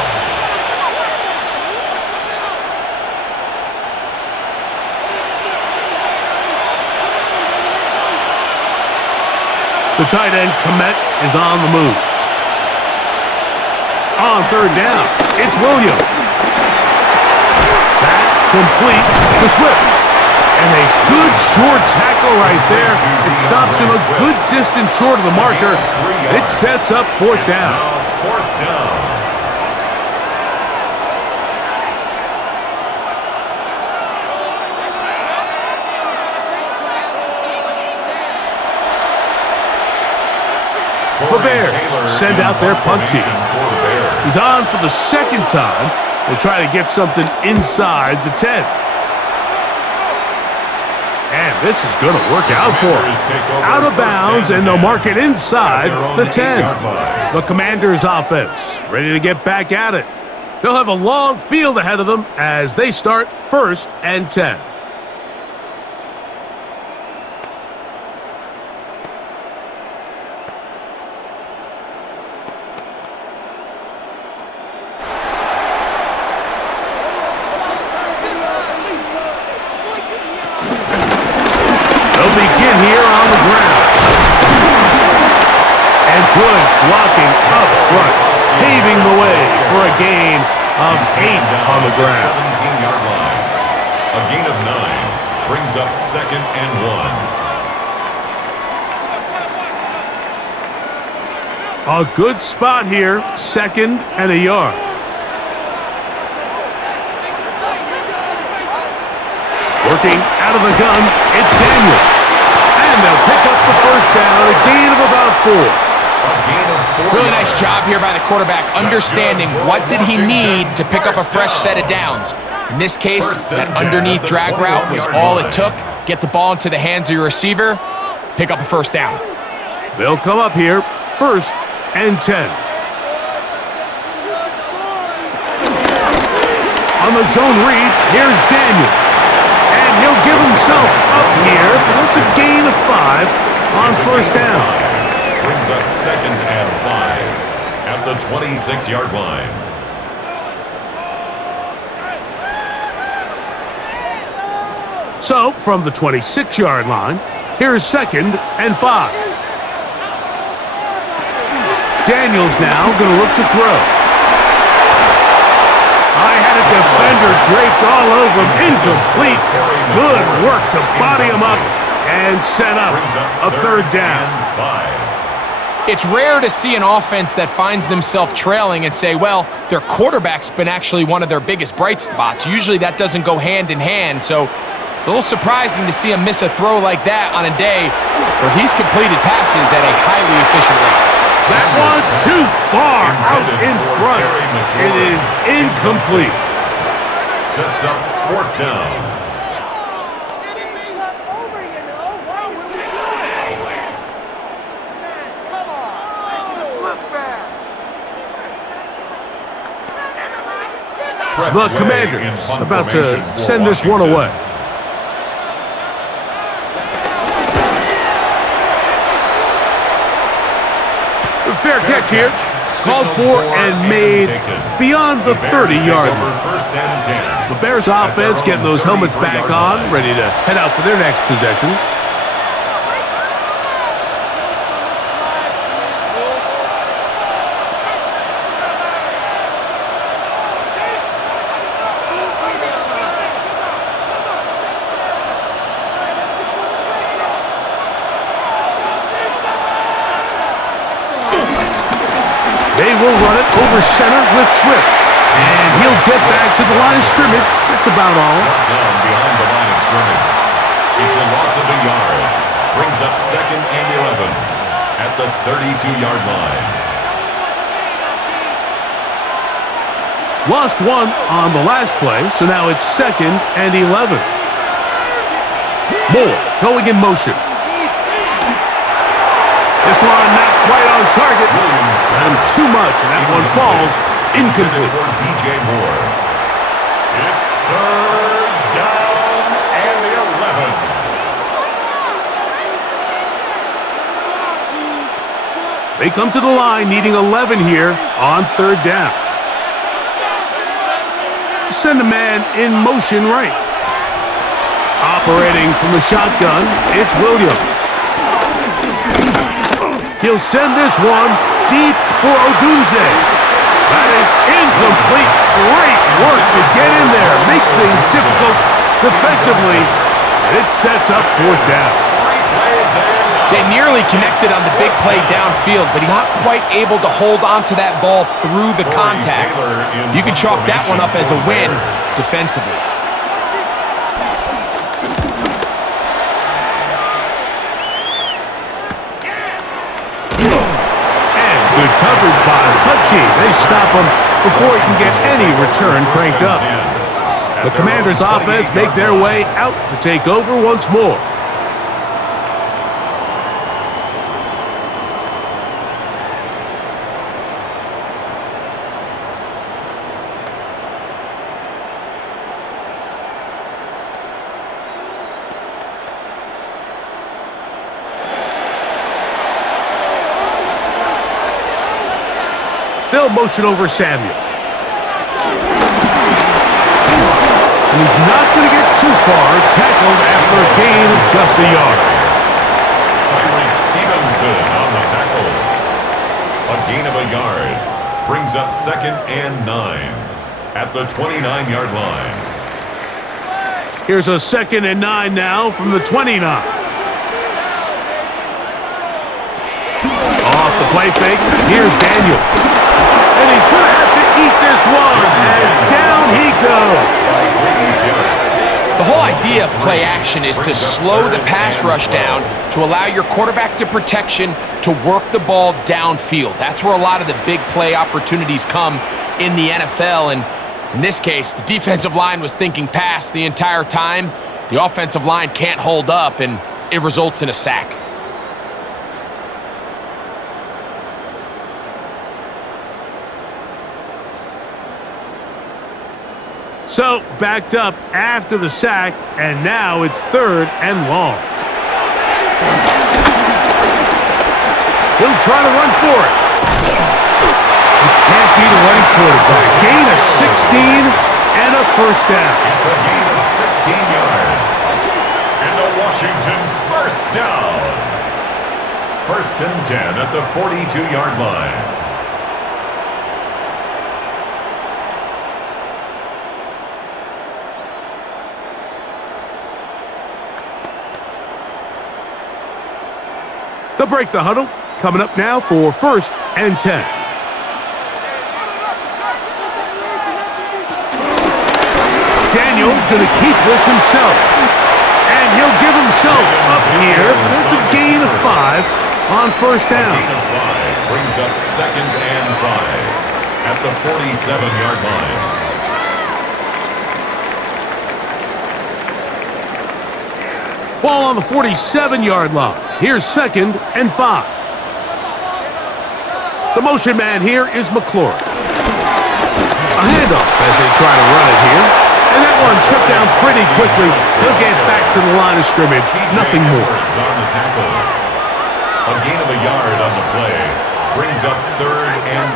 The tight end, Komet, is on the move. On 3rd down, it's Williams. That complete to Swift. And a good short tackle right there. It stops him a good distance short of the marker. It sets up 4th down. 4th down. The Bears send out their punt team. He's on for the 2nd time. They'll try to get something inside the 10. And this is going to work out for him. Out of bounds, and they'll mark it inside the 10. The Commanders' offense ready to get back at it. They'll have a long field ahead of them as they start 1st and 10. Blocking up front, paving the way for a gain of 8 on the ground. 17-yard line. A gain of 9 brings up 2nd and 1. A good spot here, 2nd and a yard. Working out of the gun, it's Daniel. And they'll pick up the first down, a gain of about 4. Really nice job here by the quarterback, understanding what did he need to pick up a fresh set of downs. In this case, that underneath drag route was all it took. Get the ball into the hands of your receiver, pick up a first down. They'll come up here, 1st and 10. On the zone read, here's Daniels. And he'll give himself up here, but it's a gain of 5 on first down. Brings up 2nd and 5 at the 26-yard line. So, from the 26-yard line, here's 2nd and 5. Daniels now going to look to throw. I had a defender draped all over him. Incomplete. Good work to body him up and set up a 3rd down. It's rare to see an offense that finds themselves trailing and say, well, their quarterback's been actually one of their biggest bright spots. Usually that doesn't go hand in hand, so it's a little surprising to see him miss a throw like that on a day where he's completed passes at a highly efficient rate. That one too far out in front. It is incomplete. Sets up 4th down. The Commanders about to send this one away. Fair catch here. Called for and made beyond the 30-yard line. The Bears offense getting those helmets back on, ready to head out for their next possession. They will run it over center with Swift. And he'll get back to the line of scrimmage. That's about all. Down behind the line of scrimmage. It's a loss of a yard. Brings up 2nd and 11 at the 32-yard line. Lost 1 on the last play, so now it's 2nd and 11. Moore going in motion. This one not quite on target. Got him too much, and that one falls incomplete. For DJ Moore. It's 3rd down and 11. They come to the line needing 11 here on 3rd down. Send a man in motion right. Operating from the shotgun, it's Williams. He'll send this one deep for Odunze. That is incomplete. Great work to get in there, make things difficult defensively, and it sets up 4th down. They nearly connected on the big play downfield, but he not quite able to hold on to that ball through the contact. You can chalk that one up as a win defensively. Good coverage by Hutchie. They stop him before he can get any return cranked up. The Commanders' offense make their way out to take over once more. They'll motion over Samuel. And he's not going to get too far, tackled after a gain of just a yard. Tyreek Stevenson on the tackle. A gain of a yard. Brings up 2nd and 9 at the 29-yard line. Here's a 2nd and 9 now from the 29. Off the play fake, here's Daniels. And he's going to have to eat this one as down he goes. The whole idea of play action is to slow the pass rush down to allow your quarterback to protection to work the ball downfield. That's where a lot of the big play opportunities come in the NFL. And in this case, the defensive line was thinking pass the entire time. The offensive line can't hold up, and it results in a sack. So, backed up after the sack, and now it's 3rd and long. He'll try to run for it. He can't beat a running quarterback. Gain of 16 and a first down. It's a gain of 16 yards. And the Washington first down. 1st and 10 at the 42-yard line. They'll break the huddle. Coming up now for 1st and 10. Daniel's going to keep this himself. And he'll give himself up here. That's a gain of 5 on 1st down. A gain of 5 brings up 2nd and 5 at the 47-yard line. Ball on the 47-yard line. Here's 2nd and 5. The motion man here is McLaurin. A handoff as they try to run it here. And that one shut down pretty quickly. He'll get back to the line of scrimmage. Nothing more. On the tackle. A gain of a yard on the play brings up 3rd and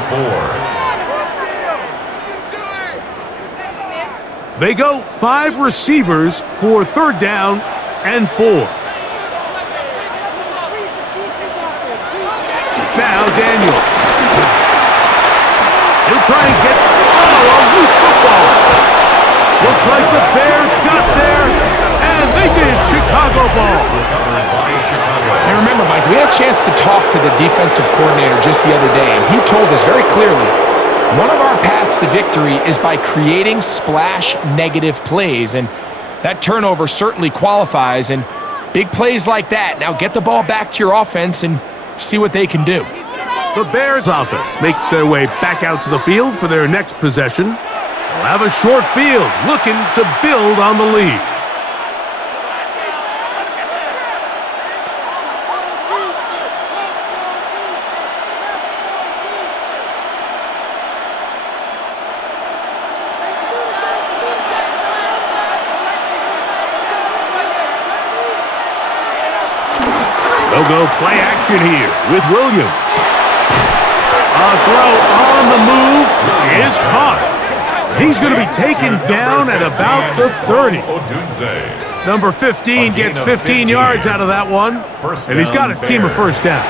4. They go 5 receivers for 3rd down and 4. Now Daniel. He'll try and get a loose football. Looks like the Bears got there, and they did. Chicago ball. And remember, Mike, we had a chance to talk to the defensive coordinator just the other day, and he told us very clearly, one of our paths to victory is by creating splash negative plays, and that turnover certainly qualifies, and big plays like that. Now get the ball back to your offense and see what they can do. The Bears offense makes their way back out to the field for their next possession. They'll have a short field looking to build on the lead. They'll go play action here with Williams. A throw on the move is caught. He's going to be taken down at about the 30. Number 15 gets 15 yards out of that one, and he's got his team a first down.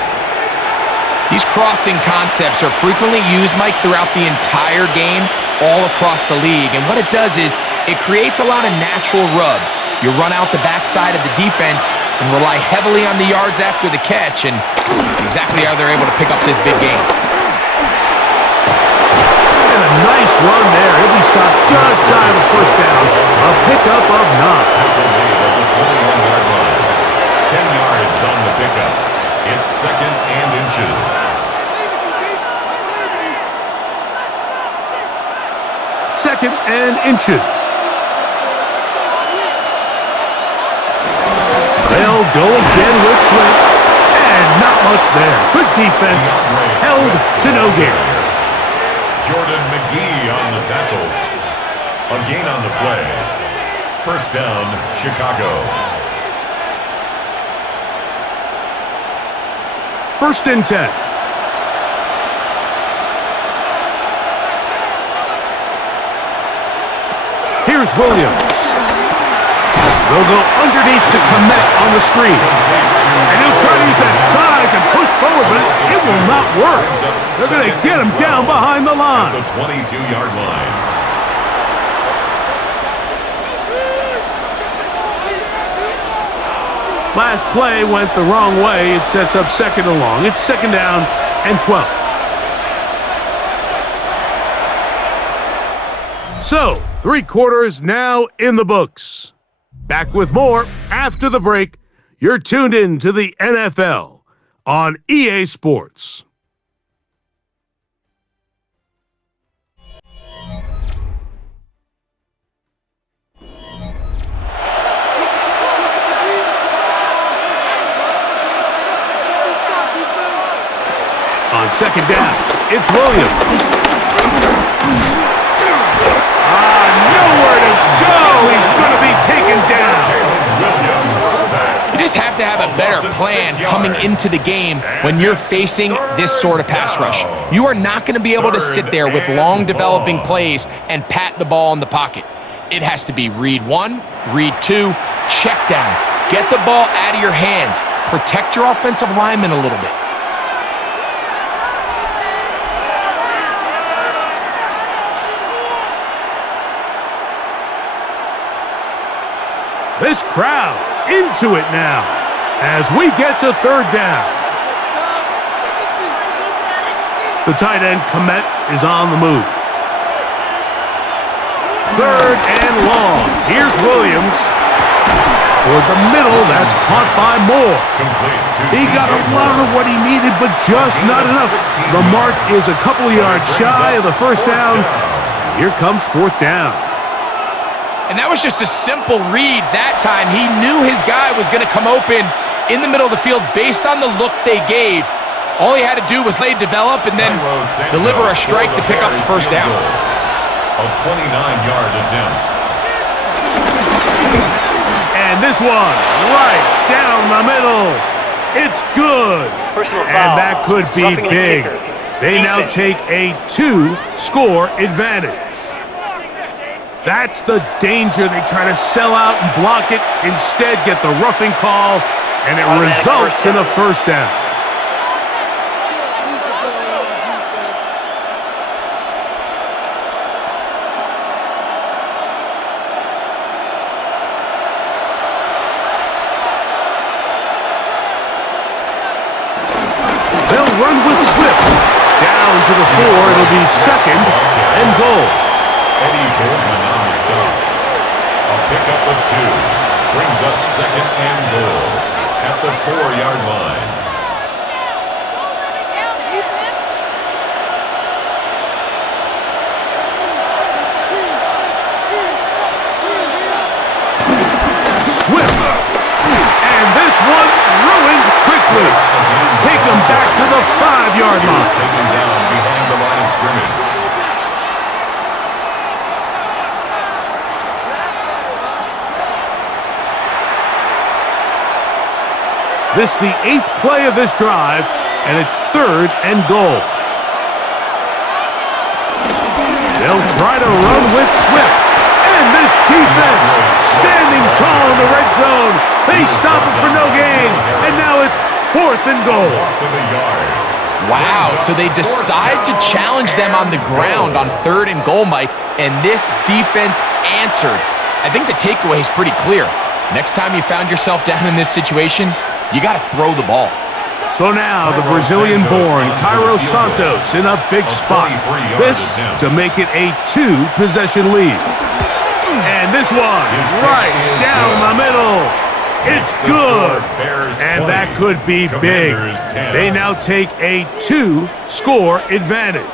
These crossing concepts are frequently used, Mike, throughout the entire game, all across the league. And what it does is it creates a lot of natural rubs. You run out the backside of the defense and rely heavily on the yards after the catch, and that's exactly how they're able to pick up this big game. And a nice run there. He'll be stopped just shy of a first down. A pickup of 9. 10 yards on the pickup. It's 2nd and inches. Second and inches. They'll go again with Swift, and not much there. Good defense, held to no gain. Jordan McGee on the tackle. A gain on the play. First down, Chicago. 1st and 10. Here's Williams. They'll go underneath to Komet on the screen. And he'll try to use that size and push forward, but it will not work. They're going to get him down behind the line. At the 22-yard line. Last play went the wrong way. It sets up 2nd and long. It's 2nd down and 12. So, 3 quarters now in the books. Back with more after the break. You're tuned in to the NFL on EA Sports. On 2nd down, it's Williams. Nowhere to better plan coming into the game when you're facing this sort of pass rush. You are not going to be able to sit there with long developing plays and pat the ball in the pocket. It has to be read one, read two, check down. Get the ball out of your hands. Protect your offensive lineman a little bit. This crowd into it now as we get to third down. The tight end, Komet, is on the move. Third and long. Here's Williams. Toward the middle, that's caught by Moore. He got a lot of what he needed, but just not enough. The mark is a couple yards shy of the first down. Here comes fourth down. And that was just a simple read that time. He knew his guy was going to come open in the middle of the field based on the look they gave. All he had to do was develop and then deliver a strike to pick up the first down. A 29-yard attempt. And this one, right down the middle. It's good. And that could be big. They now take a 2-score advantage. That's the danger. They try to sell out and block it. Instead, get the roughing call, and it results in a first down. They'll run with Swift. Down to the 4. It'll be second and goal. Eddie Goldman on the stop. A pickup of 2. Brings up second and goal at the 4-yard line. Swift. And this one ruined quickly. Take him back to the 5-yard line. Taken down behind the line of scrimmage. This is the 8th play of this drive, and it's third and goal. They'll try to run with Swift. And this defense standing tall in the red zone. They stop it for no gain, and now it's fourth and goal. Wow, so they decide to challenge them on the ground on third and goal, Mike, and this defense answered. I think the takeaway is pretty clear. Next time you found yourself down in this situation, you got to throw the ball. So now the Brazilian-born Cairo Santos in a big spot. This to make it a 2-possession lead. And this one is right down the middle. It's good. And that could be big. They now take a 2-score advantage.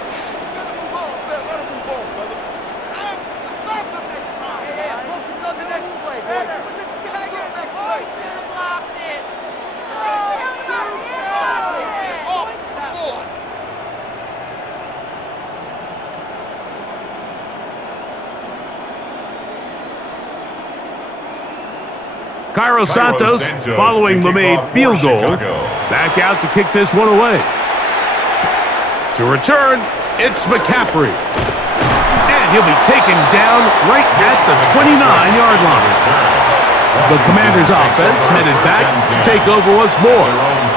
Cairo Santos, following the made field goal, back out to kick this one away. To return, it's McCaffrey. And he'll be taken down right at the 29-yard line. The Commanders' offense headed back to take over once more.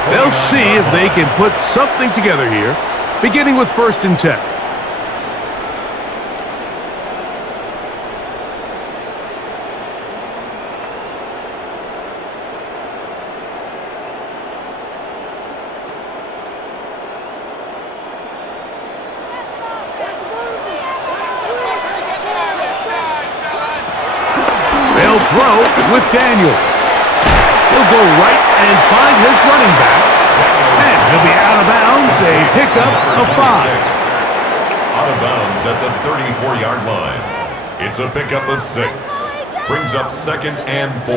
They'll see if they can put something together here, beginning with 1st and 10. Throw with Daniels. He'll go right and find his running back. And he'll be out of bounds, a pickup of 5. Out of bounds at the 34-yard line. It's a pickup of 6. Brings up second and 4.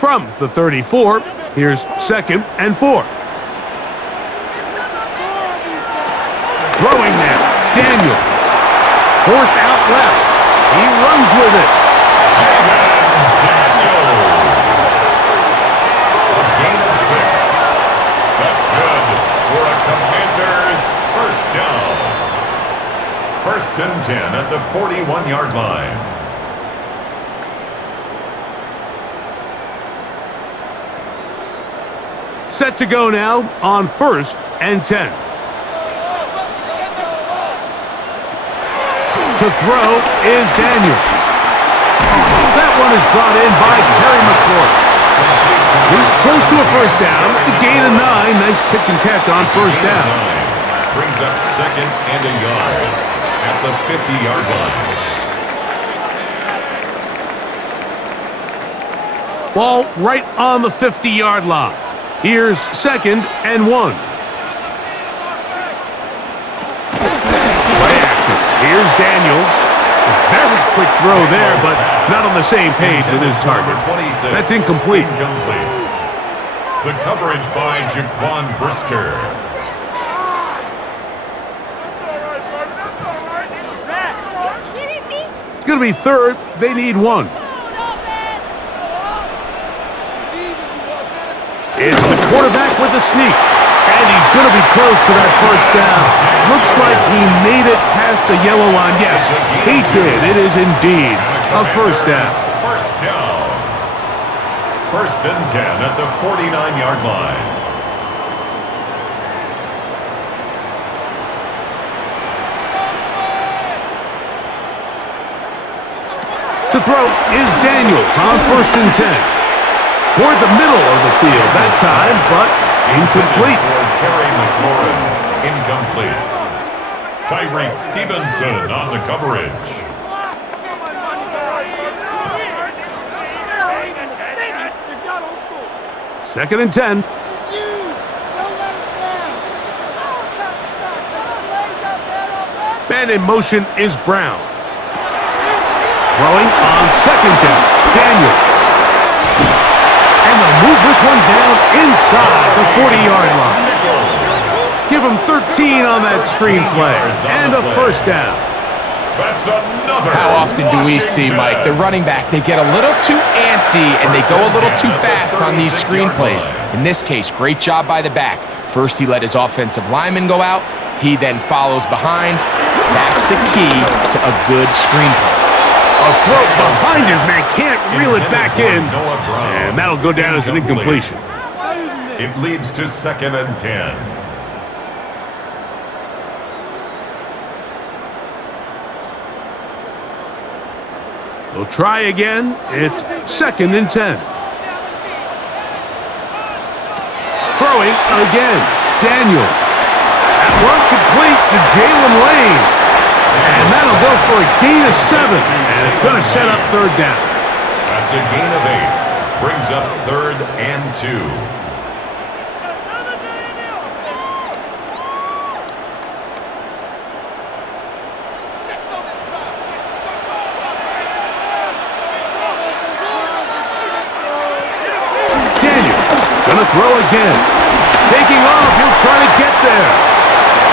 From the 34, here's second and 4. Throwing now, Daniels. Forced out left. He runs with it. Daniels. First and 10 at the 41-yard line. Set to go now on first and 10. To throw is Daniels. That one is brought in by Terry McLaurin. He's close to a first down. It's a gain of 9. Nice pitch and catch on first down. Brings up second and a yard at the 50-yard line. Ball right on the 50-yard line. Here's second and 1. Play action. Here's Daniels. A very quick throw there, but not on the same page with his target. That's incomplete. The coverage by Jaquan Brisker. It's going to be third. They need 1. It's the quarterback with the sneak. And he's going to be close to that first down. Looks like he made it past the yellow line. Yes, he did. It is indeed a first down. First down. First and 10 at the 49-yard line. To throw is Daniels on first and 10. Toward the middle of the field that time, but incomplete. For Terry McLaurin, incomplete. Tyreek Stevenson on the coverage. Second and 10. Man in motion is Brown. Throwing on second down. Daniels. And they'll move this one down inside the 40-yard line. Give him 13 on that screenplay. And a first down. That's another. How often do we see, Mike, the running back, they get a little too antsy and they go a little too fast on these screenplays. In this case, great job by the back. First, he let his offensive lineman go out. He then follows behind. That's the key to a good screenplay. A throw behind his man, can't reel it back in. And that'll go down as an incompletion. It leads to second and 10. They'll try again. It's second and 10. Throwing again. Daniel. That one complete to Jalen Lane. And that'll go for a gain of 7. And it's going to set up third down. That's a gain of 8. Brings up third and 2. Gonna throw again. Taking off, he'll try to get there.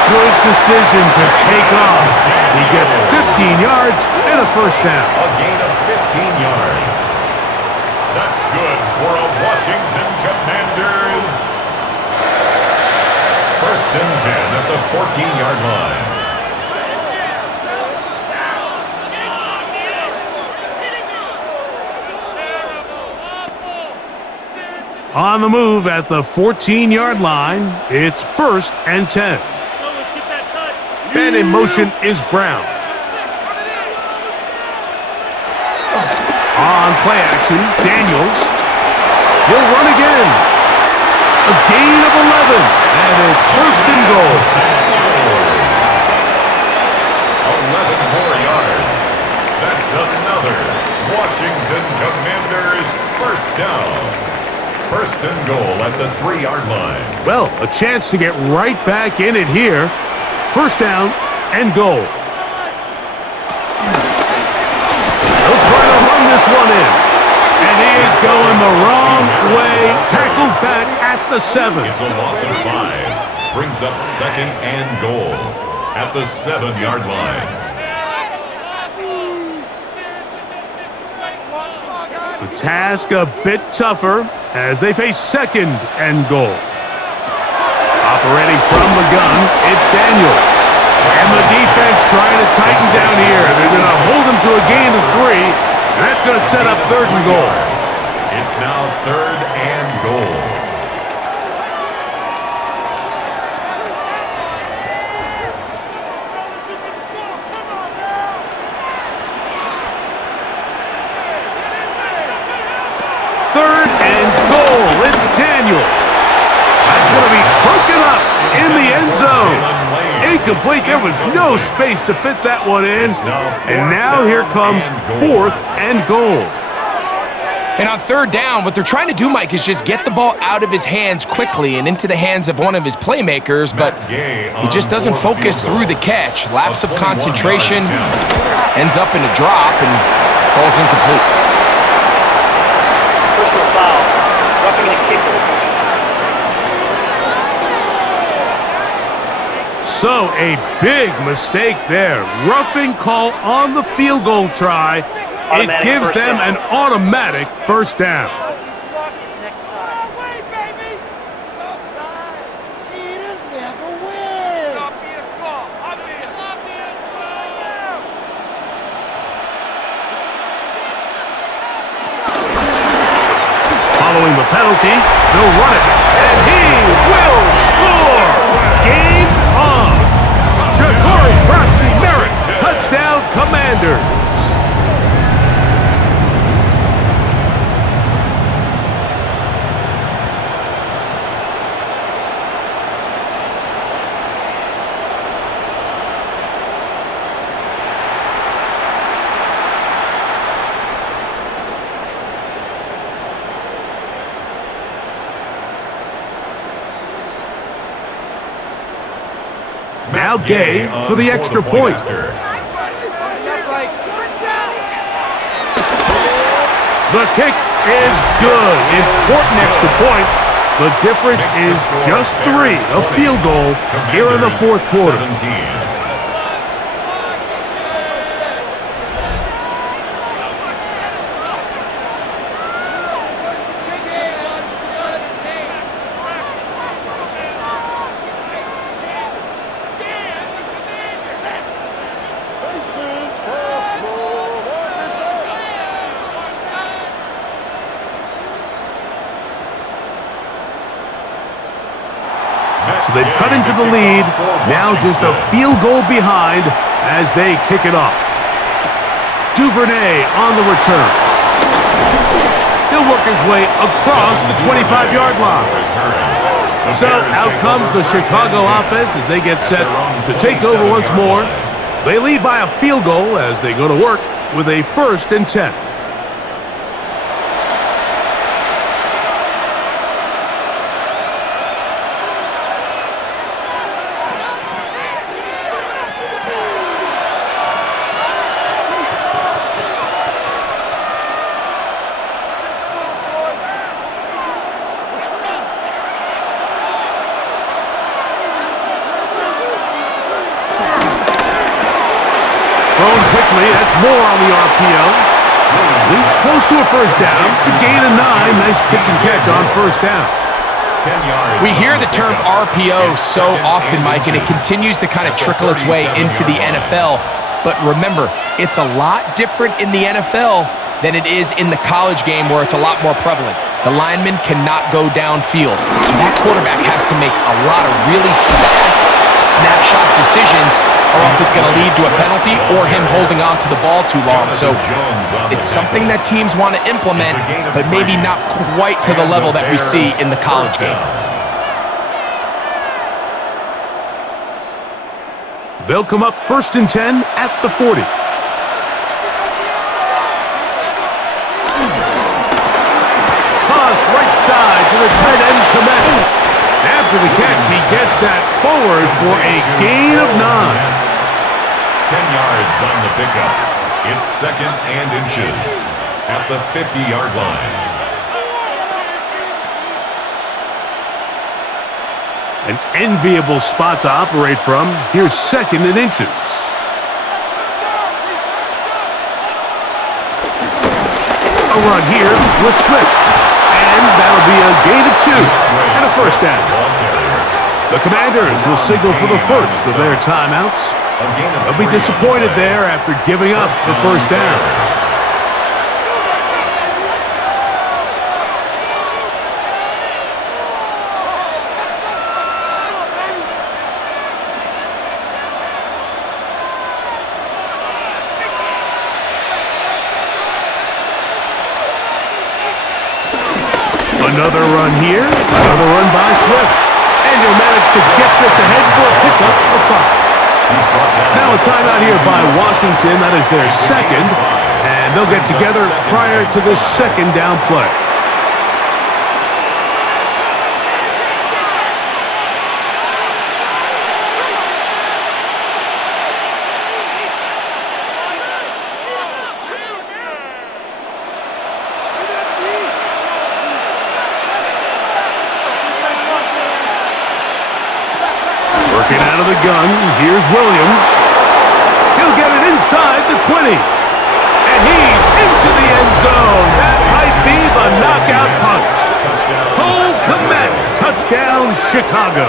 Good decision to take off. He gets 15 yards and a first down. A gain of 15 yards. That's good for a Washington Commanders. First and 10 at the 14-yard line. On the move at the 14-yard line, it's first and 10. And in motion is Brown. On play action, Daniels. He'll run again. A gain of 11, and it's first and goal. 11 more yards. That's another Washington Commanders first down. First and goal at the 3-yard line. Well, a chance to get right back in it here. First down and goal. He'll try to run this one in. And he is going the wrong way. Tackled back at the 7. It's a loss of 5. Brings up second and goal at the 7-yard line. The task a bit tougher as they face second and goal. Operating from the gun, it's Daniels. And the defense trying to tighten down here. They're going to hold them to a gain of 3, and that's going to set up 3rd and goal. It's now 3rd and goal. Third and goal. It's Daniel. That's going to be broken up in the end zone. Incomplete. There was no space to fit that one in. And now here comes 4th and goal. And on 3rd down, what they're trying to do, Mike, is just get the ball out of his hands quickly and into the hands of one of his playmakers, but he just doesn't focus through the catch. Lapse of concentration, ends up in a drop, and falls incomplete. Personal foul. Roughing the kicker. So a big mistake there. Roughing call on the field goal try. It gives them an automatic 1st down. Following the penalty, they'll run it, and he will score! Game on! Ja'Cory Merritt, touchdown Commanders! Now Gay for the extra point. The kick is good. Important extra point. The difference is just 3, a field goal here in the 4th quarter. 17. So they've cut into the lead, now just a field goal behind as they kick it off. Duvernay on the return. He'll work his way across the 25-yard line. So out comes the Chicago offense as they get set to take over once more. They lead by a field goal as they go to work with a 1st and 10. Thrown quickly, that's more on the RPO. He's close to a 1st down. To gain a 9, nice pitch and catch on 1st down. 10 yards. We hear the term RPO so often, Mike, and it continues to kind of trickle its way into the NFL. But remember, it's a lot different in the NFL than it is in the college game where it's a lot more prevalent. The lineman cannot go downfield. So that quarterback has to make a lot of really fast snapshot decisions, or else it's going to lead to a penalty or him holding on to the ball too long. So it's something that teams want to implement, but maybe not quite to the level that we see in the college game. They'll come up 1st and 10 at the 40. Toss right side to the tight end, Komet. After the catch, he gets that forward for a gain of 9. 10 yards on the pickup. It's 2nd and inches at the 50-yard line. An enviable spot to operate from. Here's 2nd and inches. A run here with Swift. And that'll be a gain of 2 and a 1st down. The Commanders will signal for the first of their timeouts. A gain of They'll be 3 on the disappointed play. there after giving up the first down. Another run here, another run by Swift. And he'll manage to get this ahead for a pickup of 5. Now a timeout here by Washington. That is their second. And they'll get together prior to the second down play. Working out of the gun, here's Williams. He'll get it inside the 20. And he's into the end zone. That might be the knockout punch. Cole Kmet, touchdown Chicago.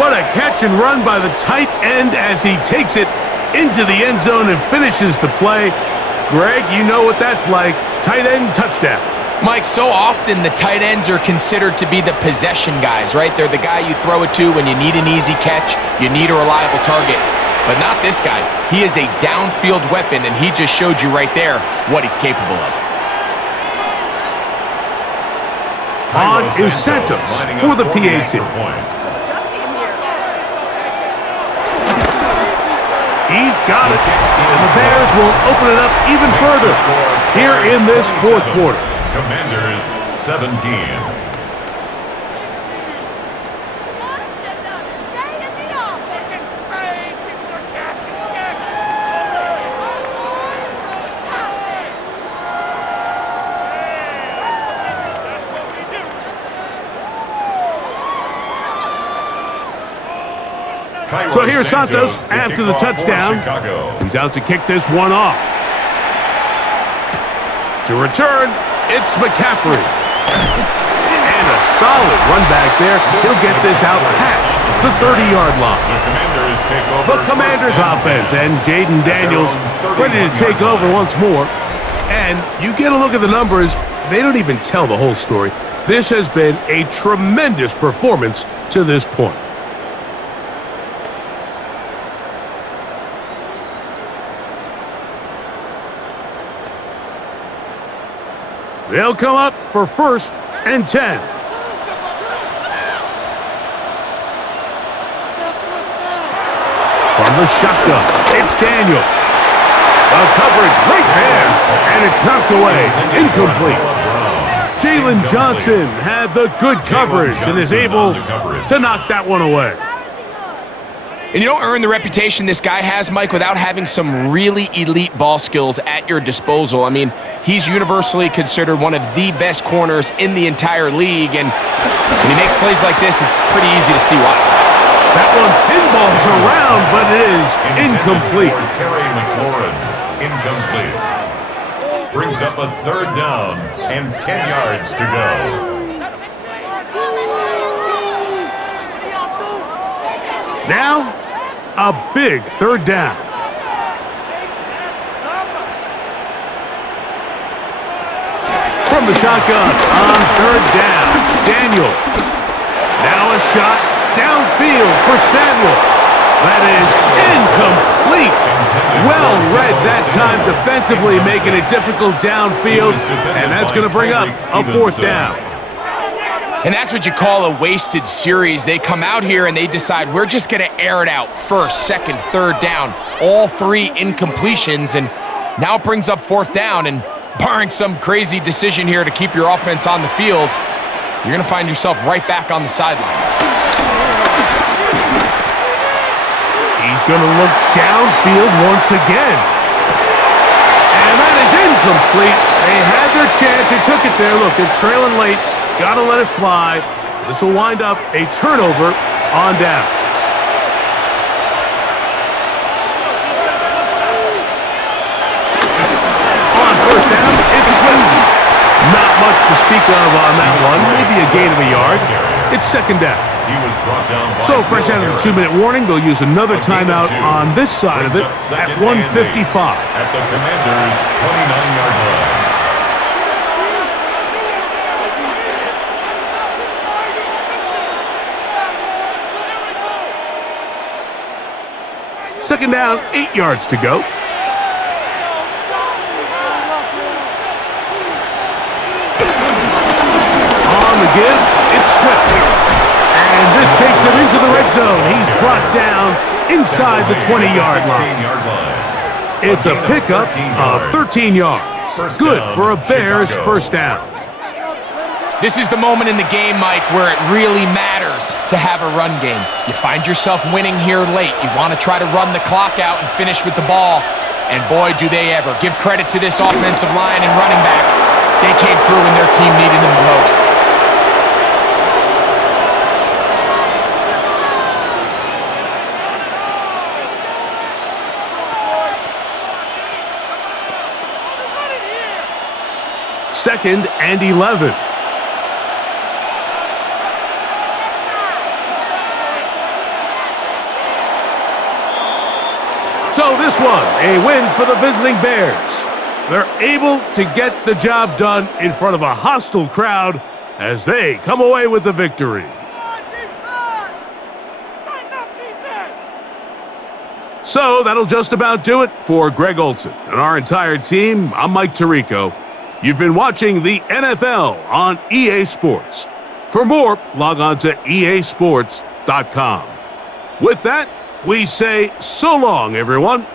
What a catch and run by the tight end as he takes it into the end zone and finishes the play. Greg, you know what that's like. Tight end touchdown. Mike, so often the tight ends are considered to be the possession guys, right? They're the guy you throw it to when you need an easy catch, you need a reliable target. But not this guy. He is a downfield weapon, and he just showed you right there what he's capable of. On is Santos for the PAT. He's got it, and the Bears will open it up even further here in this fourth quarter. Commanders 17. So here's Santos after the touchdown. He's out to kick this one off. To return, it's McCaffrey. And a solid run back there. He'll get this out past the 30-yard line. The Commanders offense and Jaden Daniels ready to take over once more. And you get a look at the numbers, they don't even tell the whole story. This has been a tremendous performance to this point. They'll come up for 1st and 10. From the shotgun, it's Daniels. The coverage right there, and it's knocked away, incomplete. Jalen Johnson had the good coverage and is able to knock that one away. And you don't earn the reputation this guy has, Mike, without having some really elite ball skills at your disposal. I mean, he's universally considered one of the best corners in the entire league, and when he makes plays like this, it's pretty easy to see why. That one pinballs around, but it is incomplete. Terry McLaurin, incomplete. Brings up a 3rd down and 10 yards to go. Now, a big 3rd down. From the shotgun on 3rd down, Daniels. Now a shot downfield for Samuel. That is incomplete. Well read that time defensively, making it difficult downfield, and that's going to bring up a 4th down. And that's what you call a wasted series. They come out here and they decide we're just going to air it out. 1st, 2nd, 3rd down. All 3 incompletions, and now it brings up 4th down. And barring some crazy decision here to keep your offense on the field, you're going to find yourself right back on the sideline. He's going to look downfield once again. And that is incomplete. They had their chance. They took it there. Look, they're trailing late. Got to let it fly. This will wind up a turnover on downs. On 1st down, it's Swift. Not much to speak of on that one. Maybe a gain of a yard. It's 2nd down. He was brought down by So fresh out of the Harris. 2-minute warning, they'll use another A gain of timeout 2. on this side of it Brings up second at and 1:55. 8 at the Commanders' 29-yard line. Second down, 8 yards to go. On the give, it's Swift. And this takes him into the red zone. He's brought down inside the 20-yard line. 16-yard line. It's a gain pickup of 13 yards. First Good down, for a Bears Chicago. first down. This is the moment in the game, Mike, where it really matters to have a run game. You find yourself winning here late. You want to try to run the clock out and finish with the ball. And boy, do they ever. Give credit to this offensive line and running back. They came through when their team needed them the most. Second and 11. So this one, a win for the visiting Bears. They're able to get the job done in front of a hostile crowd as they come away with the victory. So that'll just about do it for Greg Olson and our entire team. I'm Mike Tirico. You've been watching the NFL on EA Sports. For more, log on to easports.com. With that, we say so long, everyone.